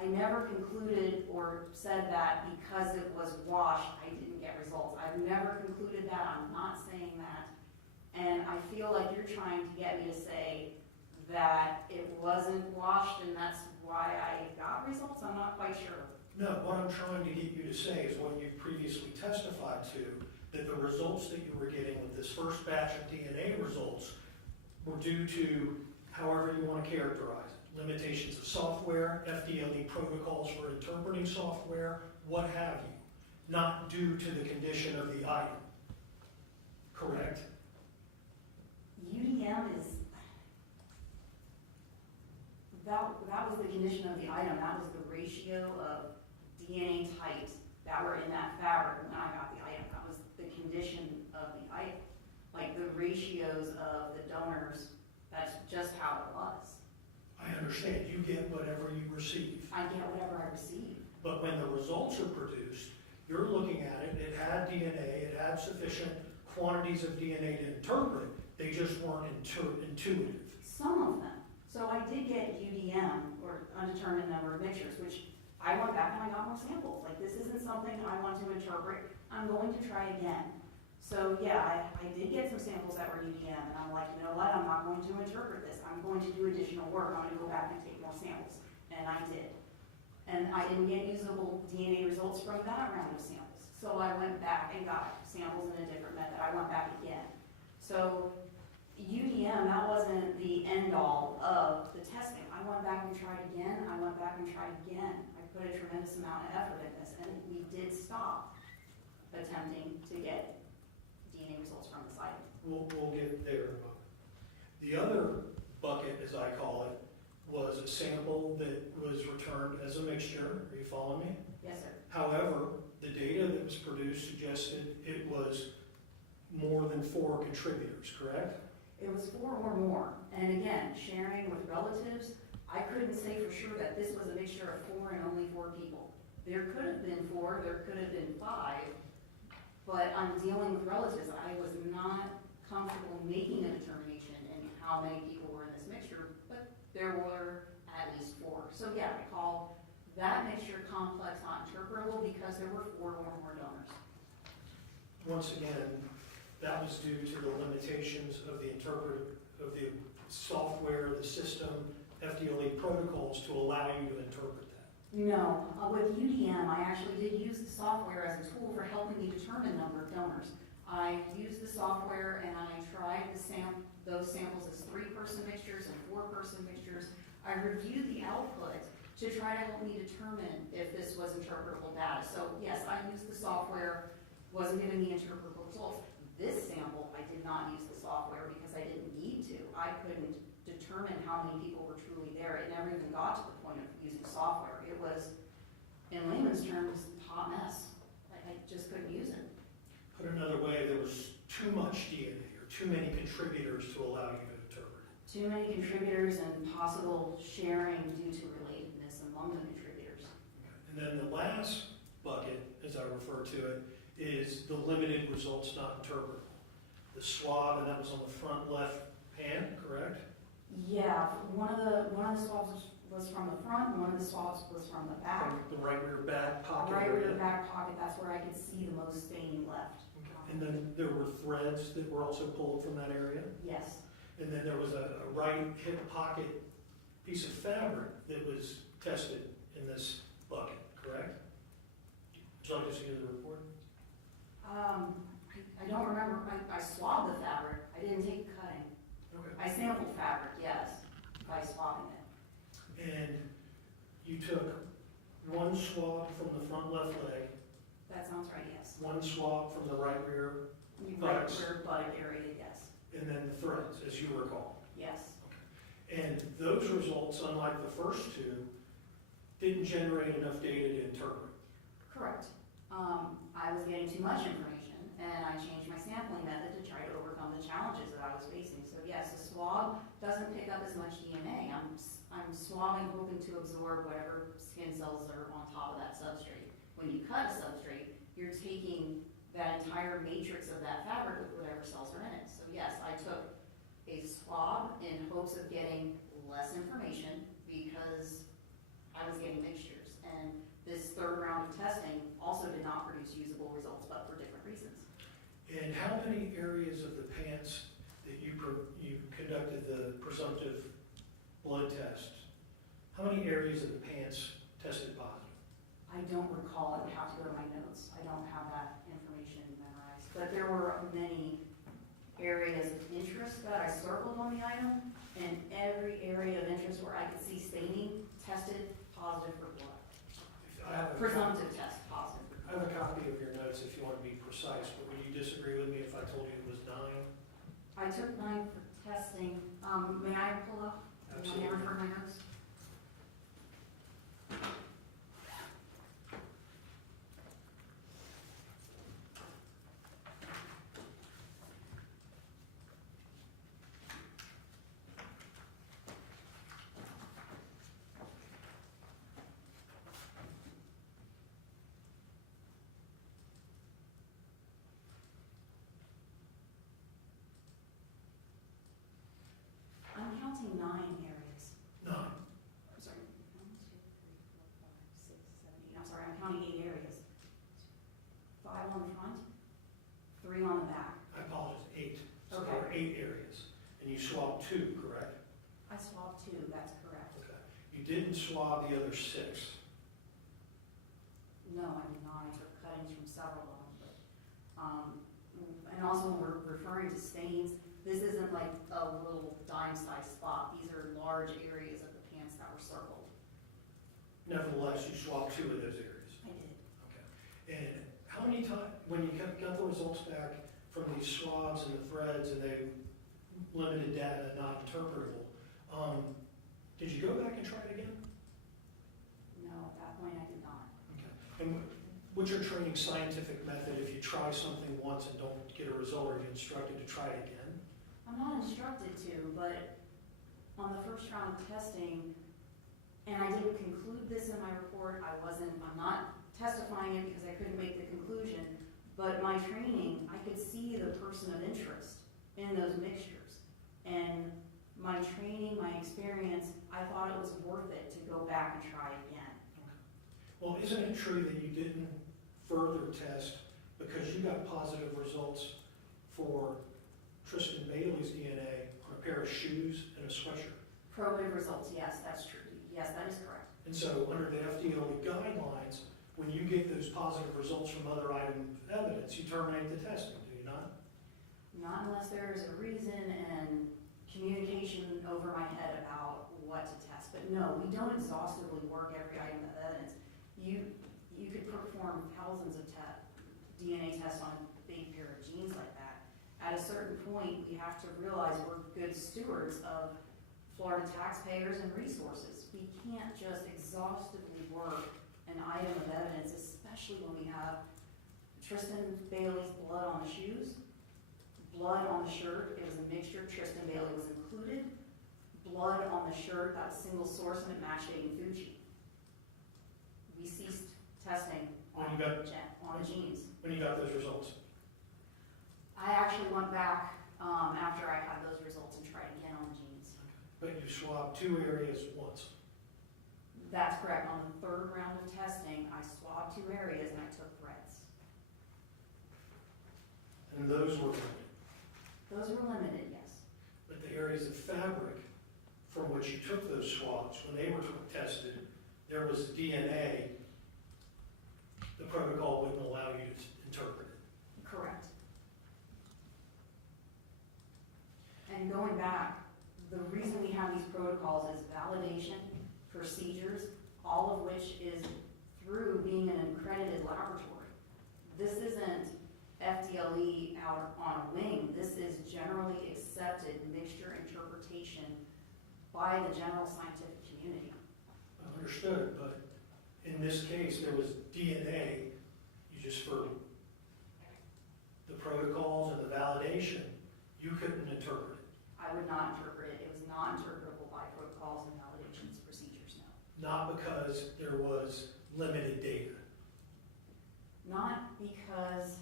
I never concluded or said that because it was washed, I didn't get results. I've never concluded that, I'm not saying that. And I feel like you're trying to get me to say that it wasn't washed and that's why I got results, I'm not quite sure. no, what I'm trying to get you to say is what you previously testified to, that the results that you were getting with this first batch of DNA results were due to, however you want to characterize it, limitations of software, FDLE protocols for interpreting software, what have you, not due to the condition of the item. Correct? UDM is, that was the condition of the item, that was the ratio of DNA types that were in that fabric when I got the item. That was the condition of the item. Like the ratios of the donors, that's just how it was. I understand, you get whatever you receive. I get whatever I receive. But when the results are produced, you're looking at it, it had DNA, it had sufficient quantities of DNA to interpret, they just weren't intuitive. Some of them. So I did get UDM, or undetermined number of mixtures, which I went back and I got more samples. Like, this isn't something I want to interpret. I'm going to try again. So yeah, I did get some samples that were UDM, and I'm like, you know what, I'm not going to interpret this. I'm going to do additional work. I'm going to go back and take more samples. And I did. And I didn't get usable DNA results from that round of samples. So I went back and got samples in a different method. I went back again. So UDM, that wasn't the end all of the testing. I went back and tried again. I went back and tried again. I put a tremendous amount of effort in this, and we did stop attempting to get DNA results from this item. We'll get there in a moment. The other bucket, as I call it, was a sample that was returned as a mixture. Are you following me? Yes, sir. However, the data that was produced suggested it was more than 4 contributors, correct? It was 4 or more. And again, sharing with relatives, I couldn't say for sure that this was a mixture of 4 and only 4 people. There could have been 4, there could have been 5, but I'm dealing with relatives. I was not comfortable making a determination in how many people were in this mixture, but there were at least 4. So yeah, I call that mixture complex not interpretable because there were 4 or more donors. Once again, that was due to the limitations of the software, the system, FDLE protocols to allow you to interpret that. No, with UDM, I actually did use the software as a tool for helping me determine number of donors. I used the software and I tried those samples as 3-person mixtures and 4-person mixtures. I reviewed the output to try to help me determine if this was interpretable data. So yes, I used the software, wasn't giving me interpretable results. This sample, I did not use the software because I didn't need to. I couldn't determine how many people were truly there. It never even got to the point of using software. It was, in layman's terms, a hot mess. I just couldn't use it. Put another way, there was too much DNA or too many contributors to allow you to interpret it. Too many contributors and possible sharing due to relatedness among the contributors. And then the last bucket, as I refer to it, is the limited results not interpretable. The swab, and that was on the front left hand, correct? Yeah, one of the swabs was from the front, and one of the swabs was from the back. From the right rear back pocket Right area. rear back pocket, that's where I could see the most staining left. And then there were threads that were also pulled from that area. Yes, And then there was a right hip pocket piece of fabric that was tested in this bucket, correct? Would you like to see the report? I don't remember, I swabbed the fabric, I didn't take cutting. Okay. I sampled fabric, yes, by swabbing it. And you took one swab from the front left leg, That sounds right, yes. one swab from the right rear, Right Buttocks. rear buttock area, yes, and then the threads, as you recall. yes. And those results, unlike the first 2, didn't generate enough data to interpret. Correct. I was getting too much information, and I changed my sampling method to try to overcome the challenges that I was facing. So yes, the swab doesn't pick up as much DNA. I'm swabbing, hoping to absorb whatever skin cells are on top of that substrate. When you cut a substrate, you're taking that entire matrix of that fabric with whatever cells are in it. So yes, I took a swab in hopes of getting less information because I was getting mixtures. And this third round of testing also did not produce usable results, but for different reasons. And how many areas of the pants that you conducted the presumptive blood test, how many areas of the pants tested positive? I don't recall, I would have to go to my notes. I don't have that information memorized. But there were many areas of interest that I circled on the item, and every area of interest where I could see staining tested positive for blood. Presumptive test positive. I have a copy of your notes if you want to be precise, but would you disagree with me if I told you it was 9? I took 9 for testing. May I pull up? Absolutely. May I refer my notes? I'm counting 9 areas. 9. I'm sorry. 1, 2, 3, 4, 5, 6, 7, 8. I'm sorry, I'm counting 8 areas. 5 on the front, 3 on the back. I apologize, 8. So Okay. there are 8 areas. And you swabbed 2, correct? I swabbed 2, that's correct. Okay. You didn't swab the other 6. No, I did not. I took cuttings from several of them. But, and also when we're referring to stains, this isn't like a little dime-sized spot. These are large areas of the pants that were circled. Nevertheless, you swabbed 2 of those areas. I did. Okay. And how many times, when you got the results back from these swabs and the threads and they limited data, not interpretable, did you go back and try it again? No, at that point I did not. Okay. And what's your training scientific method if you try something once and don't get a result? Are you instructed to try it again? I'm not instructed to, but on the first round of testing, and I didn't conclude this in my report, I'm not testifying it because I couldn't make the conclusion, but my training, I could see the person of interest in those mixtures. And my training, my experience, I thought it was worth it to go back and try again. Well, isn't it true that you didn't further test because you got positive results for Tristan Bailey's DNA on a pair of shoes and a sweatshirt? Probative results, yes, that's true. Yes, that is correct. And so under the FDLE guidelines, when you get those positive results from other items of evidence, you terminate the testing, do you not? Not unless there is a reason and communication over my head about what to test. But no, we don't exhaustively work every item of evidence. You could perform thousands of DNA tests on a big pair of jeans like that. At a certain point, we have to realize we're good stewards of Florida taxpayers and resources. We can't just exhaustively work an item of evidence, especially when we have Tristan Bailey's blood on the shoes, blood on the shirt. It was a mixture. Tristan Bailey was included. Blood on the shirt, that was single source, and it matched Aiden Fucci. We ceased testing on the jeans. When you got those results? I actually went back after I had those results and tried again on the jeans. But you swabbed 2 areas once. That's correct. On the third round of testing, I swabbed 2 areas and I took threads. And those were limited. Those were limited, yes. But the areas of fabric from which you took those swabs, when they were tested, there was DNA. The protocol wouldn't allow you to interpret it. Correct. And going back, the reason we have these protocols is validation, procedures, all of which is through being an accredited laboratory. This isn't FDLE out on a wing. This is generally accepted mixture interpretation by the general scientific community. Understood, but in this case, there was DNA, you just for the protocols and the validation, you couldn't interpret it. I would not interpret it. It was not interpretable by protocols and validations procedures, no. Not because there was limited data. Not because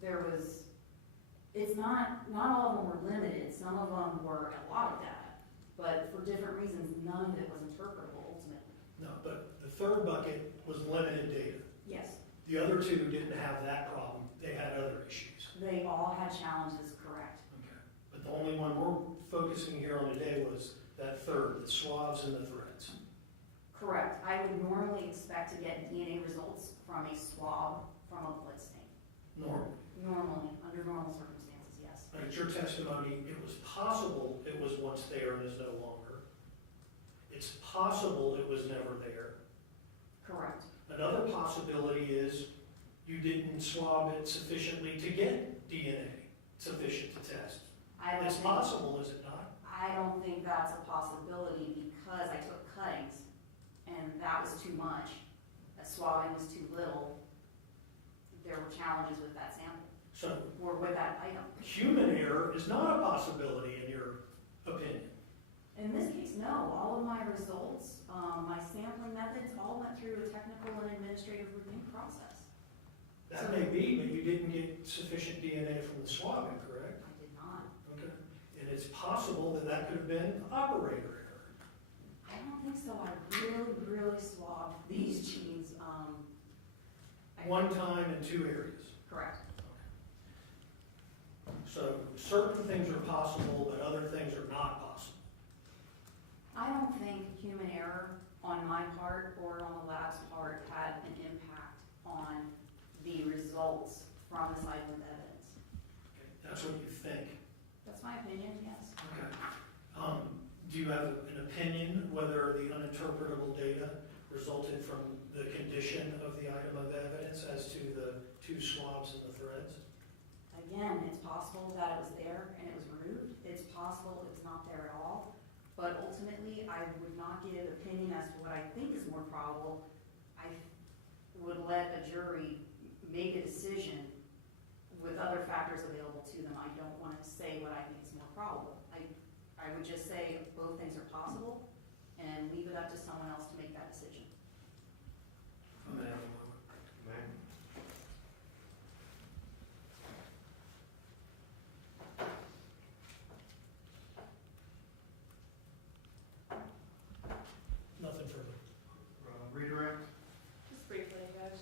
there was, It's not all of them were limited, some of them were a lot of data, but for different reasons, none of it was interpretable ultimately. No, but the third bucket was limited data. Yes, The other two didn't have that problem, they had other issues. they all had challenges, correct. Okay. But the only one we're focusing here on today was that third, the swabs and the threads. Correct. I would normally expect to get DNA results from a swab from a blood stain. Normal. Normally, under normal circumstances, yes. But at your testimony, it was possible it was once there and is no longer. It's possible it was never there. Correct. Another possibility is you didn't swab it sufficiently to get DNA sufficient to test. It's possible, is it not? I don't think that's a possibility because I took cuttings and that was too much. That swabbing was too little. There were challenges with that sample, So or with that item. human error is not a possibility in your opinion. In this case, no. All of my results, my sampling methods, all went through a technical and administrative review process. That may be, but you didn't get sufficient DNA from the swabbing, correct? I did not. Okay. And it's possible that that could have been operator error. I don't think so. I really swabbed these genes. One time in two areas. Correct. So certain things are possible, but other things are not possible. I don't think human error on my part or on the lab's part had an impact on the results from this item of evidence. Okay. That's what you think. That's my opinion, yes. Okay. Do you have an opinion whether the uninterpretable data resulted from the condition of the item of evidence as to the two swabs and the threads? Again, it's possible that it was there and it was removed. It's possible it's not there at all. But ultimately, I would not give opinion as to what I think is more probable. I would let a jury make a decision with other factors available to them. I don't want to say what I think is more probable. I would just say both things are possible and leave it up to someone else to make that decision. Nothing further. Redirect? Just briefly, Judge.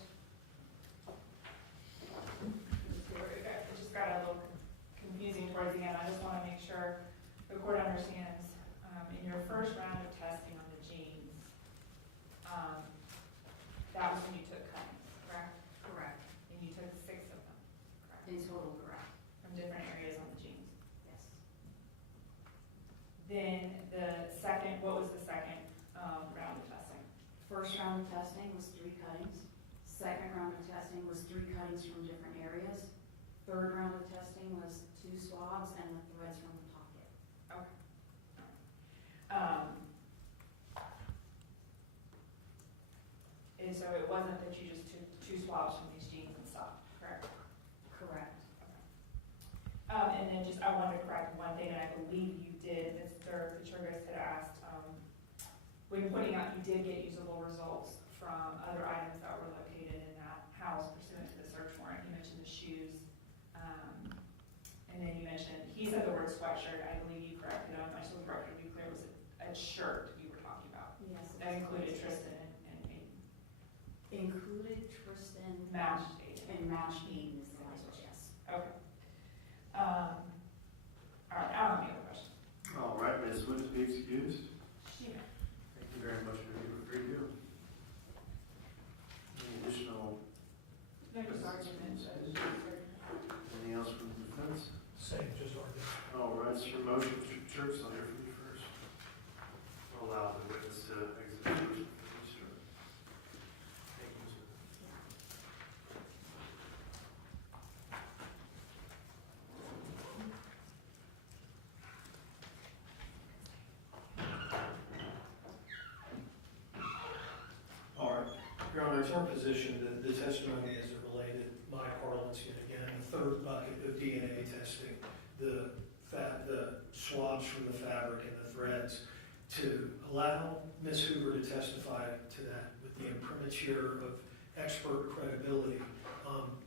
It just got a little confusing towards the end. I just want to make sure the court understands, in your first round of testing on the genes, that was when you took cuttings, correct? Correct. And you took 6 of them, correct? In total, correct. From different areas on the genes. Yes. Then what was the second round of testing? First round of testing was 3 cuttings. Second round of testing was 3 cuttings from different areas. Third round of testing was 2 swabs and the threads from the pocket. Okay. And so it wasn't that you just took 2 swabs from these genes and stopped, correct? Correct. And then I wanted to correct one thing, and I believe you did, Mr. Churgis had asked, when putting out, you did get usable results from other items that were located in that house pursuant to the search warrant. You mentioned the shoes, and then you mentioned, he said the word sweatshirt, I believe you corrected him, I just want the record to be clear, was it a shirt you were talking about? Yes. That included Tristan and Aiden. Included Tristan. Matched Aiden. And matched Aiden is the language, yes. Okay. All right, I don't have any other questions. All right, Ms. Wood to be excused. Sure. Thank you very much for your review. Any additional, No, just argument, Judge. anything else from the defense? Same, just arguing. All right, it's your motion, Mr. Church, I'll hear from you first. Allow the witness to exit first. Thank you, Ms. Wood. All right. Your Honor, it's our position that the testimony as it related, my parlance yet again, the third bucket of DNA testing, the swabs from the fabric and the threads, to allow Ms. Hoover to testify to that with the imprimatur of expert credibility,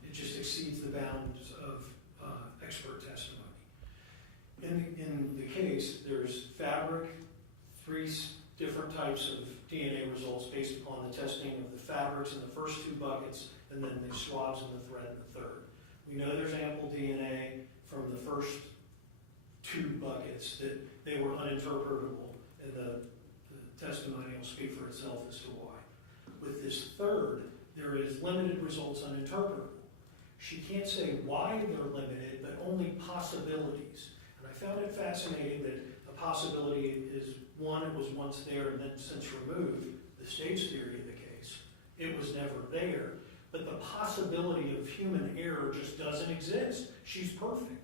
it just exceeds the bounds of expert testimony. in the case, there's fabric, three different types of DNA results based upon the testing of the fabrics in the first two buckets, and then the swabs and the thread in the third. We know there's ample DNA from the first two buckets, that they were uninterpretable, and the testimony will speak for itself as to why. With this third, there is limited results uninterpretable. She can't say why they're limited, but only possibilities. And I found it fascinating that a possibility is, one, it was once there and then since removed, the state's theory of the case. It was never there. But the possibility of human error just doesn't exist. She's perfect.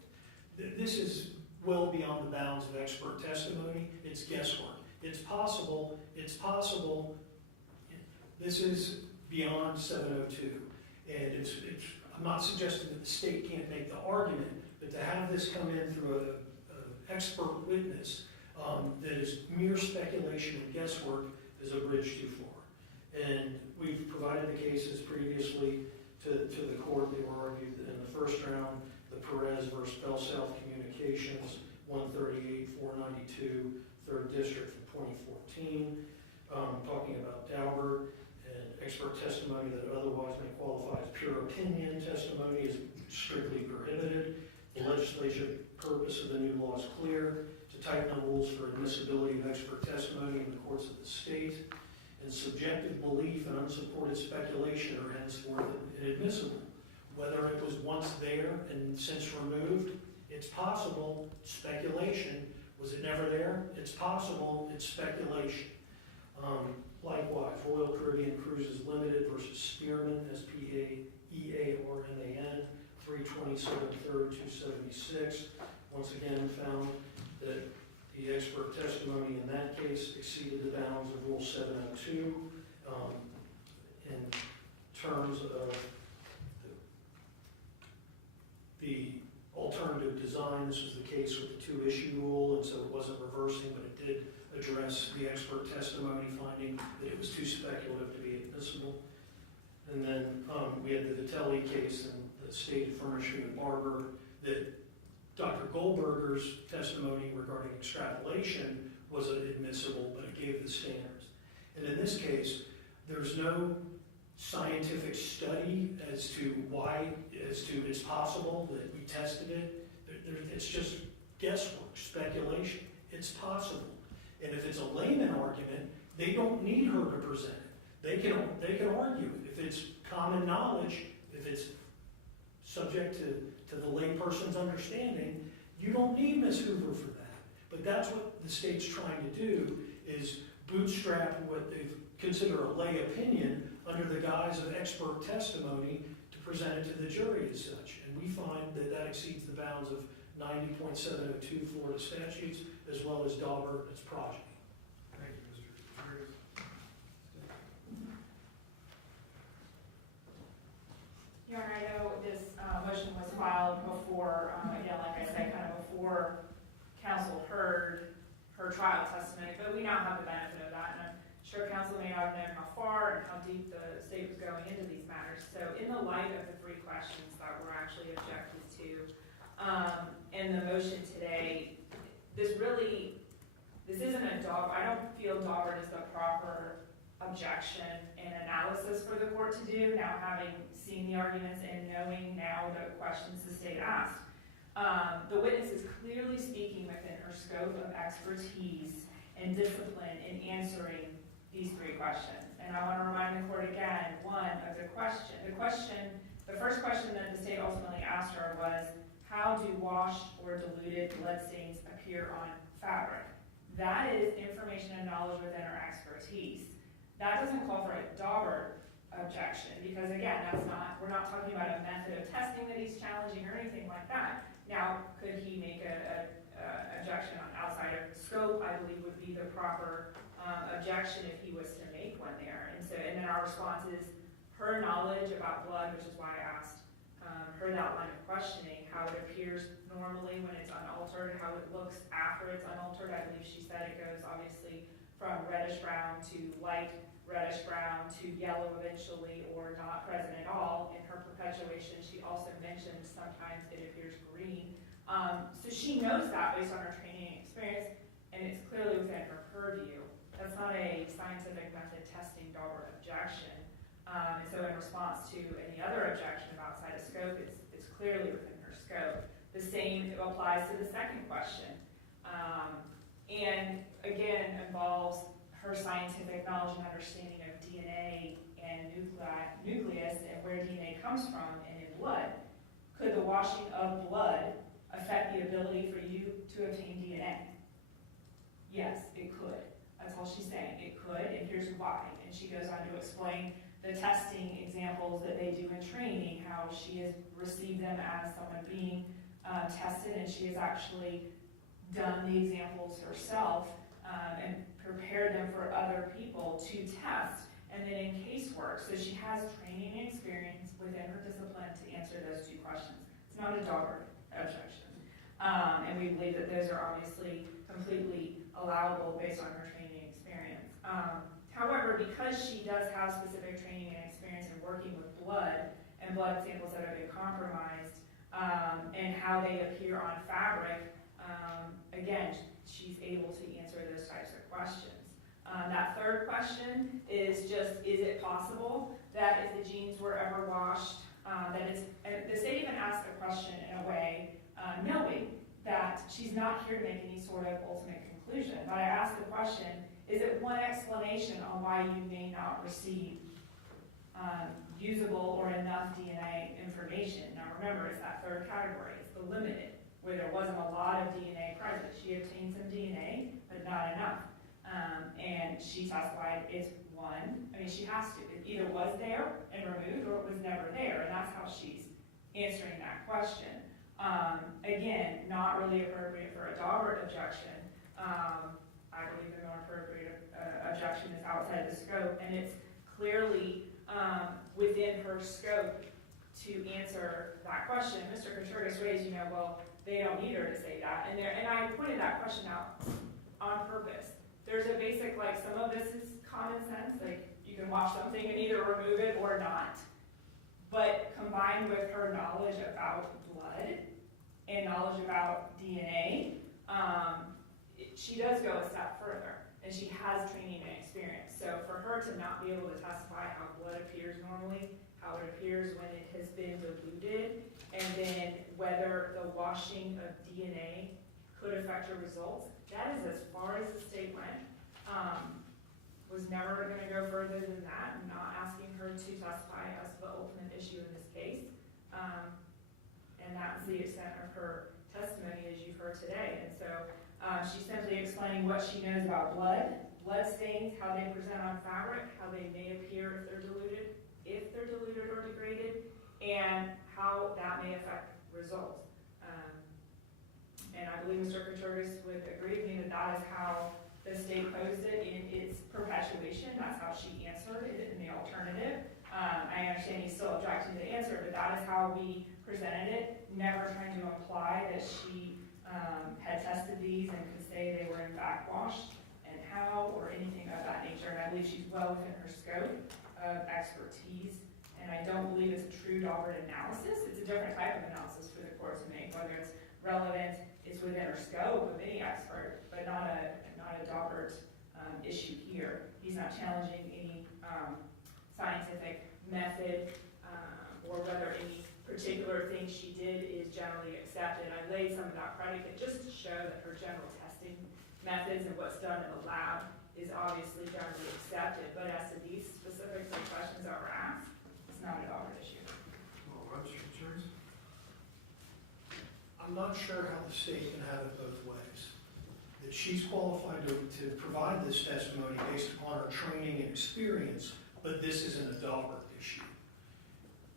This is well beyond the bounds of expert testimony. It's guesswork. It's possible. This is beyond 702. And I'm not suggesting that the state can't make the argument, but to have this come in through an expert witness that is mere speculation and guesswork is a bridge too far. And we've provided the cases previously to the court. They were argued in the first round, the Perez versus Bell South Communications, 138-492, 3rd District from 2014, talking about Daubert and expert testimony that otherwise may qualify as pure opinion testimony is strictly prohibited. The legislative purpose of the new law is clear: to tighten the rules for admissibility of expert testimony in the courts of the state. And subjective belief and unsupported speculation are henceforth inadmissible. Whether it was once there and since removed, it's possible. Speculation. Was it never there? It's possible. It's speculation. Likewise, Royal Caribbean Cruises Limited versus Spearman, S-P-A-E-A-R-M-A-N, 327-3rd-276. Once again, found that the expert testimony in that case exceeded the bounds of Rule 702 in terms of the alternative design. This was the case with the two-issue rule, and so it wasn't reversing, but it did address the expert testimony, finding that it was too speculative to be admissible. And then we had the Vitelli case and the state furnishing and Barber, that Dr. Goldberger's testimony regarding extrapolation was admissible, but it gave the standards. And in this case, there's no scientific study as to it's possible that we tested it. It's just guesswork, speculation. It's possible. And if it's a layman argument, they don't need her to present it. They can argue it. If it's common knowledge, if it's subject to the layperson's understanding, you don't need Ms. Hoover for that. But that's what the state's trying to do, is bootstrap what they consider a lay opinion under the guise of expert testimony to present it to the jury as such. And we find that that exceeds the bounds of 90.702 Florida statutes, as well as Daubert and its progeny. Thank you, Mr. Chair. Your Honor, I know this motion was filed before, again, like I said, kind of before counsel heard her trial testimony, but we now have the benefit of that, and I'm sure counsel may not have known how far and how deep the state was going into these matters. So in the light of the three questions that were actually objected to in the motion today, this isn't a I don't feel Daubert is the proper objection and analysis for the court to do, now having seen the arguments and knowing now the questions the state asked. The witness is clearly speaking within her scope of expertise and discipline in answering these three questions. And I want to remind the court again, the first question that the state ultimately asked her was, how do washed or diluted blood stains appear on fabric? That is information and knowledge within her expertise. That doesn't call for a Daubert objection, because again, we're not talking about a method of testing that he's challenging or anything like that. Now, could he make a objection on outside of scope? I believe would be the proper objection if he was to make one there. And then our response is her knowledge about blood, which is why I asked her that line of questioning, how it appears normally when it's unaltered, how it looks after it's unaltered. I believe she said it goes obviously from reddish brown to light reddish brown to yellow eventually, or not present at all. In her perpetuation, she also mentioned sometimes it appears green So she knows that based on her training and experience, and it's clearly within her purview. That's not a scientific method testing Daubert objection. And so in response to any other objection of outside of scope, it's clearly within her scope. The same applies to the second question. And again, involves her scientific knowledge and understanding of DNA and nucleus and where DNA comes from and in blood. Could the washing of blood affect the ability for you to obtain DNA? Yes, it could. That's all she's saying. It could, and here's why. And she goes on to explain the testing examples that they do in training, how she has received them as someone being tested, and she has actually done the examples herself and prepared them for other people to test, and then in casework. So she has training and experience within her discipline to answer those two questions. It's not a Daubert objection. And we believe that those are obviously completely allowable based on her training and experience. However, because she does have specific training and experience in working with blood and blood samples that have been compromised, and how they appear on fabric, again, she's able to answer those types of questions. That third question is just, is it possible that if the jeans were ever washed, that it's, and the state even asked the question in a way, knowing that she's not here to make any sort of ultimate conclusion, but I asked the question, is it one explanation on why you may not receive usable or enough DNA information? Now remember, it's that third category, it's the limited, where there wasn't a lot of DNA present. She obtained some DNA, but not enough. And she testified it's one, I mean, she has to, it either was there and removed or it was never there, and that's how she's answering that question. Again, not really appropriate for a Daubert objection. I believe the more appropriate objection is outside the scope, and it's clearly within her scope to answer that question. Mr. Contreras raised, well, they don't need her to say that, and I pointed that question out on purpose. There's a basic, like, some of this is common sense, like you can wash something and either remove it or not, but combined with her knowledge about blood and knowledge about DNA, she does go a step further, and she has training and experience. So for her to not be able to testify how blood appears normally, how it appears when it has been diluted, and then whether the washing of DNA could affect her results, that is as far as the state went. Was never going to go further than that. I'm not asking her to testify as to the ultimate issue in this case. And that's the extent of her testimony as you've heard today. And so she's simply explaining what she knows about blood stains, how they present on fabric, how they may appear if they're diluted or degraded, and how that may affect results. And I believe Mr. Contreras would agree with me that that is how the state posed it in its perpetuation. That's how she answered it in the alternative. I understand he's still objecting to the answer, but that is how we presented it, never trying to imply that she had tested these and could say they were in fact washed and how or anything of that nature. And I believe she's well within her scope of expertise. And I don't believe it's a true Daubert analysis. It's a different type of analysis for the court to make, whether it's relevant, it's within her scope of any expert, but not a Daubert issue here. He's not challenging any scientific method or whether any particular thing she did is generally accepted. I laid some of that predicate just to show that her general testing methods and what's done in the lab is obviously generally accepted, but as to these specific questions that were asked, it's not a Daubert issue. All right, Mr. Contreras? I'm not sure how the state can have it both ways. That she's qualified to provide this testimony based upon her training and experience, but this isn't a Daubert issue.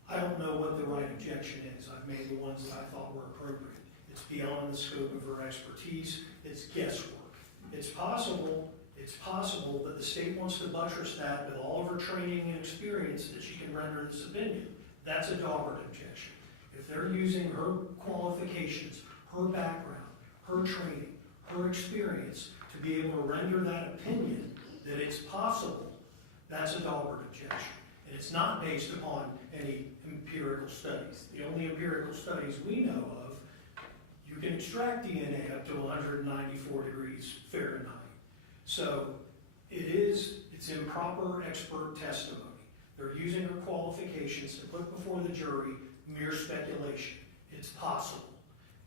I don't know what the right objection is. I've made the ones that I thought were appropriate. It's beyond the scope of her expertise. It's guesswork. It's possible that the state wants to buttress that with all of her training and experience that she can render this opinion. That's a Daubert objection. If they're using her qualifications, her background, her training, her experience to be able to render that opinion that it's possible, that's a Daubert objection. And it's not based upon any empirical studies. The only empirical studies we know of, you You can extract DNA up to 194 degrees Fahrenheit. So it's improper expert testimony. They're using her qualifications to put before the jury mere speculation. It's possible.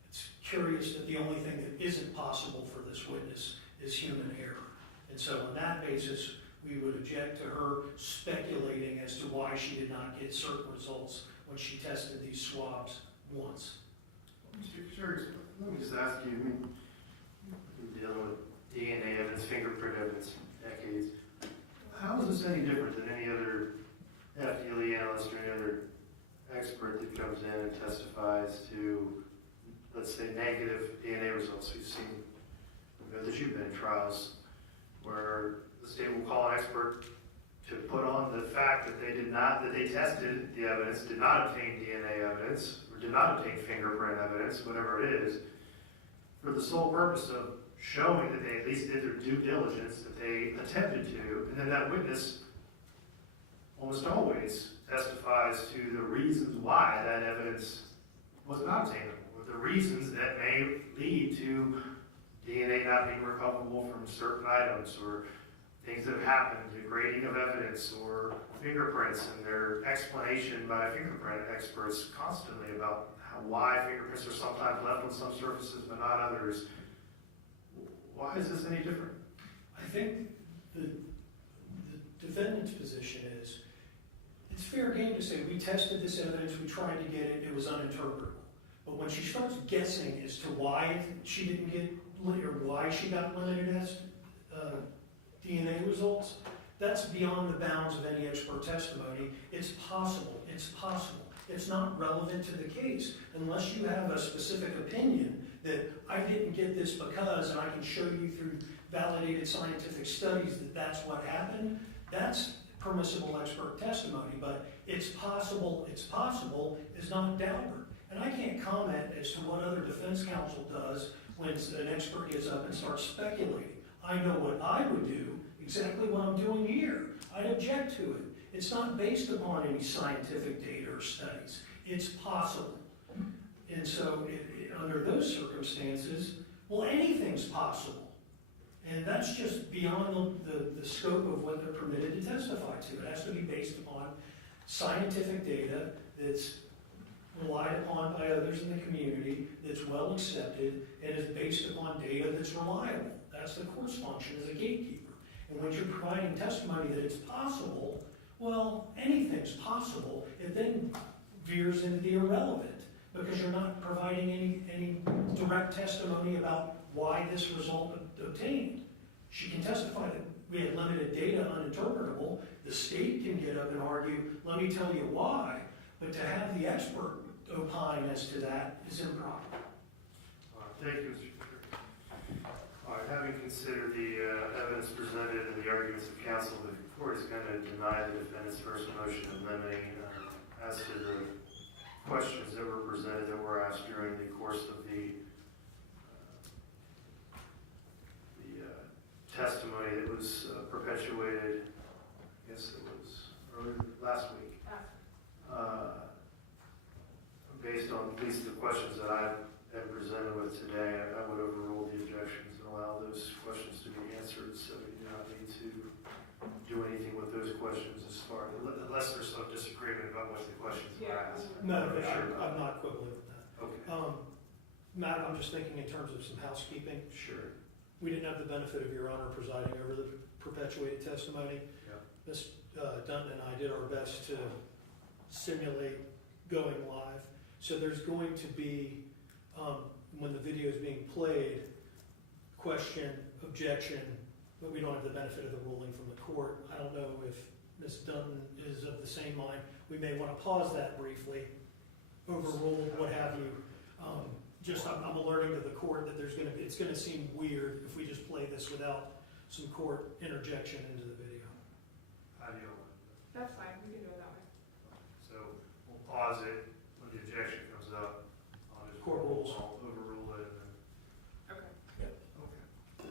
It's curious that the only thing that isn't possible for this witness is human error. And so on that basis, we would object to her speculating as to why she did not get certain results when she tested these swabs once. Mr. Church, let me just ask you, I mean, we've been dealing with DNA evidence, fingerprint evidence, decades. How is this any different than any other FDLE analyst or any other expert that comes in and testifies to, let's say, negative DNA results? We've seen, we know that you've been in trials where the state will call an expert to put on the fact that they tested the evidence, did not obtain DNA evidence, or did not obtain fingerprint evidence, whatever it is, for the sole purpose of showing that they at least did their due diligence, that they attempted to, and then that witness almost always testifies to the reasons why that evidence was not obtainable, or the reasons that may lead to DNA not being recoverable from certain items, or things that have happened, degrading of evidence, or fingerprints, and their explanation by fingerprint experts constantly about why fingerprints are sometimes left on some surfaces but not others. Why is this any different? I think the defendant's position is, it's fair game to say, we tested this evidence, we tried to get it, it was uninterpretable. But when she starts guessing as to why she didn't get, or why she got limited DNA results, that's beyond the bounds of any expert testimony. It's possible. It's not relevant to the case unless you have a specific opinion that I didn't get this because, and I can show you through validated scientific studies that that's what happened. That's permissible expert testimony, but it's possible is not Daubert. And I can't comment as to what other defense counsel does when an expert gets up and starts speculating. I know what I would do, exactly what I'm doing here. I'd object to it. It's not based upon any scientific data or studies. It's possible. And so under those circumstances, well, anything's possible. And that's just beyond the scope of what they're permitted to testify to. It has to be based upon scientific data that's relied upon by others in the community, that's well accepted, and is based upon data that's reliable. That's the court's function as a gatekeeper. And when you're providing testimony that it's possible, well, anything's possible. It then veers into the irrelevant because you're not providing any direct testimony about why this result obtained. She can testify that we had limited data, uninterpretable. The state can get up and argue, let me tell you why. But to have the expert opine as to that is improper. Thank you, Mr. Chair. All right, having considered the evidence presented and the arguments of counsel, the court is going to deny the defendant's first motion of limiting as to the questions that were presented that were asked during the course of the testimony that was perpetuated, I guess it was earlier last week. Based on at least the questions that I've been presented with today, I would overrule the objections and allow those questions to be answered, so we do not need to do anything with those questions as far, unless there's some disagreement about what the questions were asked. No, I'm not quibbling with that. Okay. Matt, I'm just thinking in terms of some housekeeping. Sure. We didn't have the benefit of Your Honor presiding over the perpetuated testimony. Yeah. Ms. Dunn and I did our best to simulate going live. So there's going to be, when the video is being played, question, objection, but we don't have the benefit of the ruling from the court. I don't know if Ms. Dunn is of the same mind. We may want to pause that briefly, overrule, what have you. I'm alerting to the court that it's going to seem weird if we just play this without some court interjection into the video. How do you want That's fine, we can do it that way. So we'll pause it when the objection comes up. I'll just Court rules. I'll overrule it and then. Okay. Okay.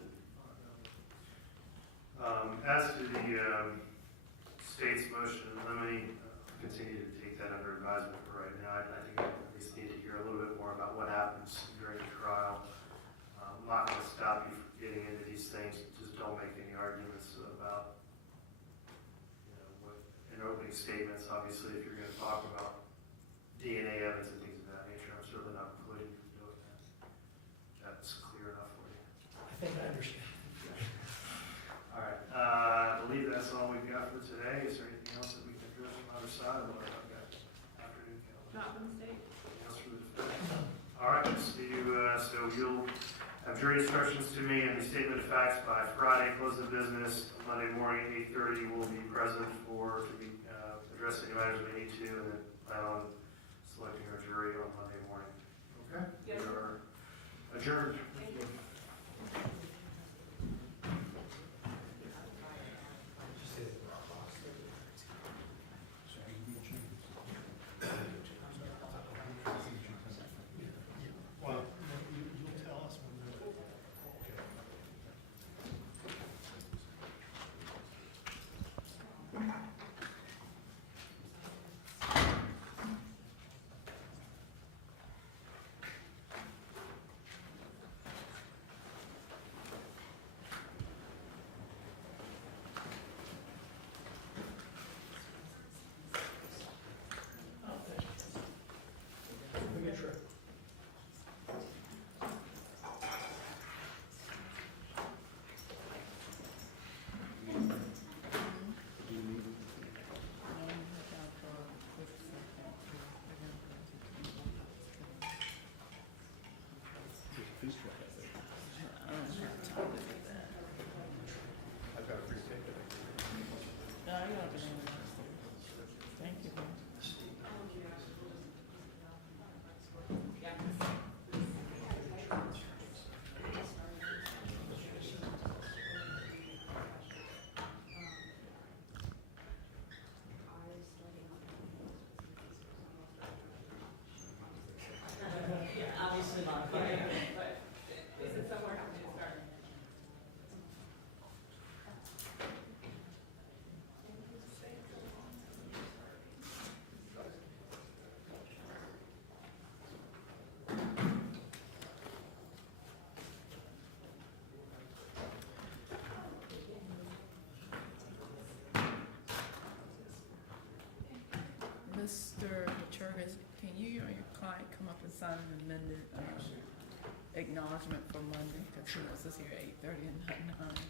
As to the state's motion in limine, continue to take that under advisement for right now. I think we at least need to hear a little bit more about what happens during the trial. opening statements. Obviously, if you're gonna talk about DNA evidence and things of that nature, I'm certainly not precluding you from doing that. That's clear enough for you. I think I understand. All right, I believe that's all we've got for today. Is there anything else that we can address from either side of what I've got afternoon calendar? Not from the state. Anything else for the defense? All right, so you'll have jury instructions to me and the statement of facts by Friday, close of business. Monday morning, 8:30, we'll be present to be address any matters we need to, and then plan on selecting our jury on Monday morning. Okay? Yes. We are adjourned. Thank you. Well, you'll tell us when we're. Let me try. I don't have time to do that. I've got a free ticket. No, you don't have to name it. Thank you. Obviously not, but is it somewhere happy to start? Mr. Churvis, can you or your client come up and sign an amended acknowledgement for Monday? Because he wants us here at 8:30 and not 9.